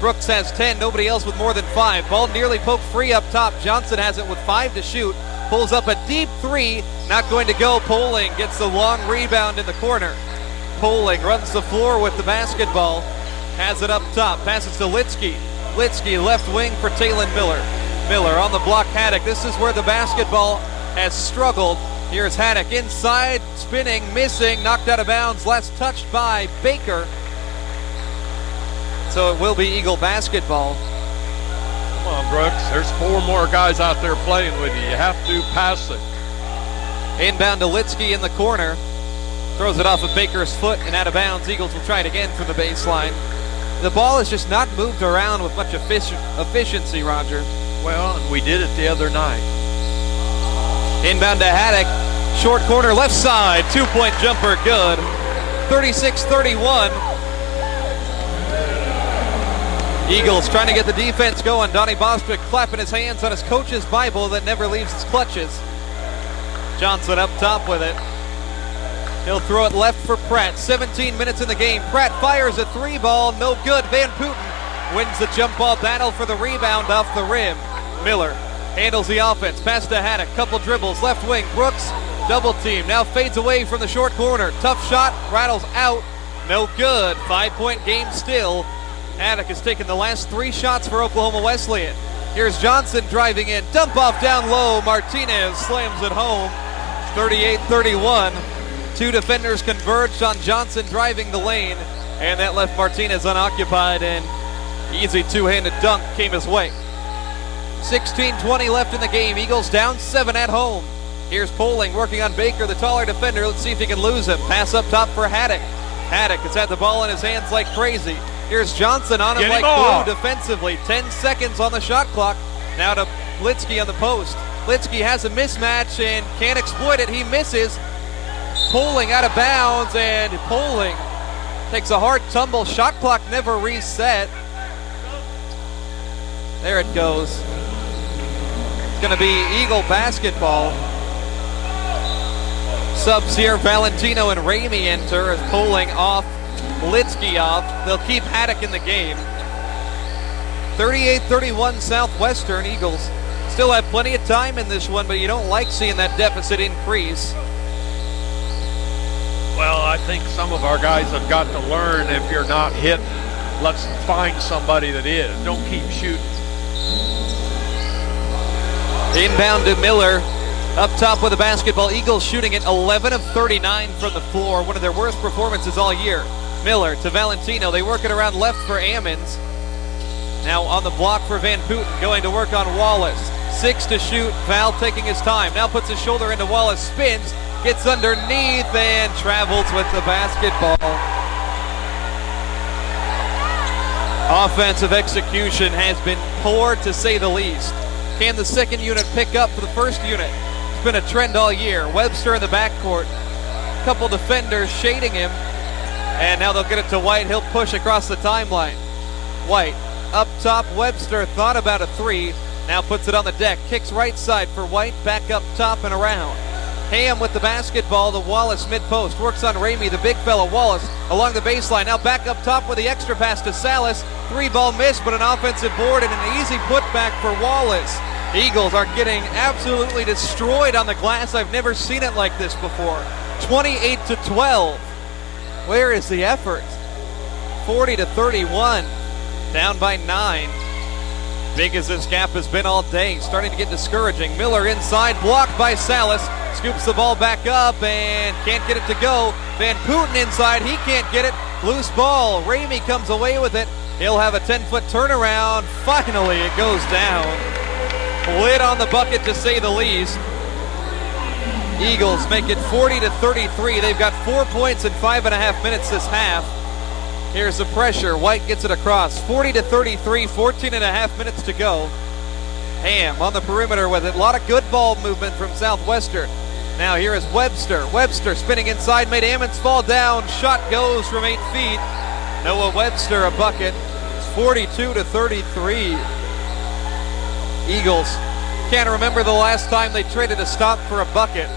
Brooks has 10, nobody else with more than 5. Ball nearly poked free up top. Johnson has it with 5 to shoot. Pulls up a deep 3, not going to go. Poling gets the long rebound in the corner. Poling runs the floor with the basketball. Has it up top, passes to Litsky. Litsky left wing for Talon Miller. Miller on the block, Haddock. This is where the basketball has struggled. Here's Haddock inside, spinning, missing, knocked out of bounds. Last touched by Baker. So it will be Eagle basketball. Come on, Brooks. There's 4 more guys out there playing with you. You have to pass it. Inbound to Litsky in the corner. Throws it off of Baker's foot and out of bounds. Eagles will try it again from the baseline. The ball is just not moved around with much efficiency, Roger. Well, and we did it the other night. Inbound to Haddock. Short corner left side. 2-point jumper good. 36-31. Eagles trying to get the defense going. Donnie Bostwick clapping his hands on his coach's Bible that never leaves his clutches. Johnson up top with it. He'll throw it left for Pratt. 17 minutes in the game. Pratt fires a 3 ball. No good. Van Putten wins the jump ball battle for the rebound off the rim. Miller handles the offense. Pass to Haddock. Couple dribbles. Left wing. Brooks double team. Now fades away from the short corner. Tough shot. Rattles out. No good. 5-point game still. Haddock has taken the last 3 shots for Oklahoma Wesleyan. Here's Johnson driving in. Dump off down low. Martinez slams it home. 38-31. Two defenders converged on Johnson driving the lane, and that left Martinez unoccupied, and easy two-handed dunk came his way. 16:20 left in the game. Eagles down 7 at home. Here's Poling working on Baker, the taller defender. Let's see if he can lose him. Pass up top for Haddock. Haddock has had the ball in his hands like crazy. Here's Johnson on him like glue defensively. 10 seconds on the shot clock. Now to Litsky on the post. Litsky has a mismatch and can't exploit it. He misses. Poling out of bounds, and Poling takes a hard tumble. Shot clock never reset. There it goes. It's going to be Eagle basketball. Subs here, Valentino and Ramey enter as Poling off, Litsky off. They'll keep Haddock in the game. 38-31 Southwestern. Eagles still have plenty of time in this one, but you don't like seeing that deficit increase. Well, I think some of our guys have got to learn, if you're not hitting, let's find somebody that is. Don't keep shooting. Inbound to Miller. Up top with the basketball. Eagles shooting it 11 of 39 from the floor. One of their worst performances all year. Miller to Valentino. They work it around left for Ammons. Now on the block for Van Putten, going to work on Wallace. 6 to shoot. Val taking his time. Now puts his shoulder into Wallace. Spins. Gets underneath and travels with the basketball. Offensive execution has been poor, to say the least. Can the second unit pick up for the first unit? It's been a trend all year. Webster in the backcourt. Couple defenders shading him. And now they'll get it to White. He'll push across the timeline. White up top. Webster thought about a three. Now puts it on the deck. Kicks right side for White. Back up top and around. Ham with the basketball, the Wallace mid-post. Works on Ramey, the big fella Wallace, along the baseline. Now back up top with the extra pass to Salas. 3-ball miss, but an offensive board and an easy putback for Wallace. Eagles are getting absolutely destroyed on the glass. I've never seen it like this before. 28-12. Where is the effort? 40-31. Down by 9. Big as this gap has been all day. Starting to get discouraging. Miller inside, blocked by Salas. Scoops the ball back up and can't get it to go. Van Putten inside, he can't get it. Loose ball. Ramey comes away with it. He'll have a 10-foot turnaround. Finally, it goes down. Lid on the bucket, to say the least. Eagles make it 40-33. They've got 4 points in 5.5 minutes this half. Here's the pressure. White gets it across. 40-33, 14.5 minutes to go. Ham on the perimeter with it. A lot of good ball movement from Southwestern. Now here is Webster. Webster spinning inside, made Ammons fall down. Shot goes from 8 feet. Noah Webster a bucket. It's 42-33. Eagles can't remember the last time they traded a stop for a bucket.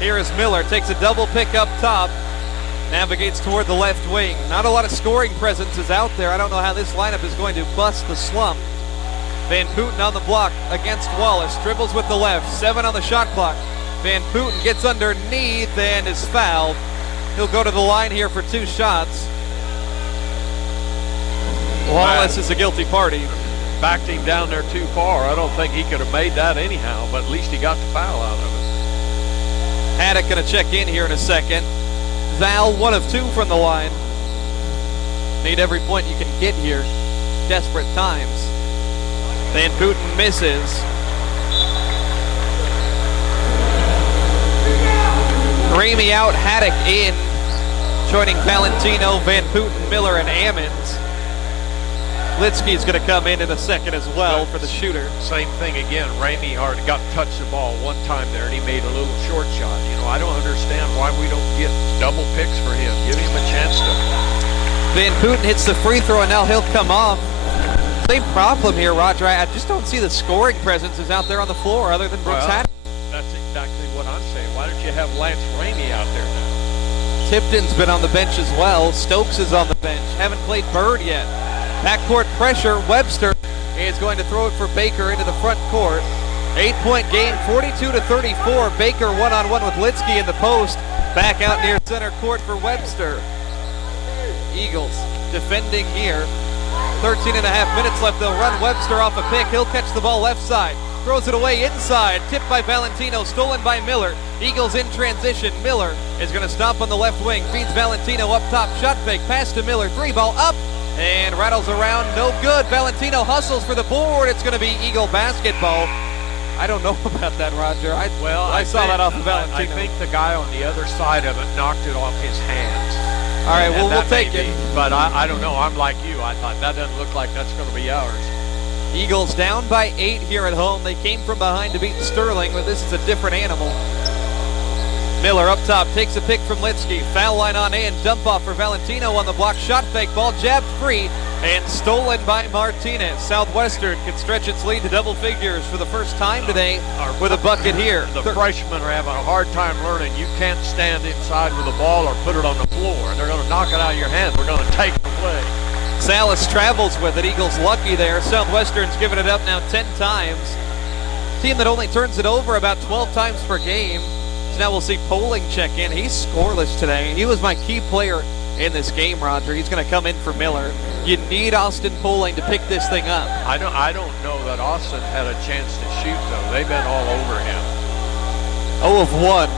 Here is Miller. Takes a double pick up top. Navigates toward the left wing. Not a lot of scoring presence is out there. I don't know how this lineup is going to bust the slump. Van Putten on the block against Wallace. Dribbles with the left. 7 on the shot clock. Van Putten gets underneath and is fouled. He'll go to the line here for 2 shots. Wallace is a guilty party. Backed him down there too far. I don't think he could have made that anyhow, but at least he got the foul out of it. Haddock going to check in here in a second. Val 1 of 2 from the line. Need every point you can get here. Desperate times. Van Putten misses. Ramey out, Haddock in. Joining Valentino, Van Putten, Miller, and Ammons. Litsky's going to come in a second as well for the shooter. Same thing again. Ramey hard got to touch the ball one time there, and he made a little short shot. You know, I don't understand why we don't get double picks for him. Give him a chance to. Van Putten hits the free throw, and now he'll come off. Same problem here, Roger. I just don't see the scoring presences out there on the floor other than Brooks Haddock. That's exactly what I'm saying. Why don't you have Lance Ramey out there now? Tipton's been on the bench as well. Stokes is on the bench. Haven't played Bird yet. Backcourt pressure. Webster is going to throw it for Baker into the front court. 8-point game, 42-34. Baker one-on-one with Litsky in the post. Back out near center court for Webster. Eagles defending here. 13.5 minutes left. They'll run Webster off a pick. He'll catch the ball left side. throws it away inside, tipped by Valentino, stolen by Miller. Eagles in transition. Miller is going to stop on the left wing, feeds Valentino up top, shot fake, pass to Miller, 3-ball up, and rattles around, no good. Valentino hustles for the board. It's going to be Eagle basketball. I don't know about that, Roger. I saw that off of Valentino. I think the guy on the other side of it knocked it off his hands. All right, well, we'll take it. But I don't know. I'm like you. I thought that doesn't look like that's going to be ours. Eagles down by 8 here at home. They came from behind to beat Sterling, but this is a different animal. Miller up top takes a pick from Litsky. Foul line on in. Dump off for Valentino on the block. Shot fake. Ball jabbed free and stolen by Martinez. Southwestern can stretch its lead to double figures for the first time today with a bucket here. The freshmen are having a hard time learning. You can't stand inside with the ball or put it on the floor. They're going to knock it out of your hands. We're going to take it away. Salas travels with it. Eagles lucky there. Southwestern's given it up now 10 times. Team that only turns it over about 12 times per game. So now we'll see Poling check in. He's scoreless today. He was my key player in this game, Roger. He's going to come in for Miller. You need Austin Poling to pick this thing up. I don't know that Austin had a chance to shoot, though. They've been all over him. 0 of 1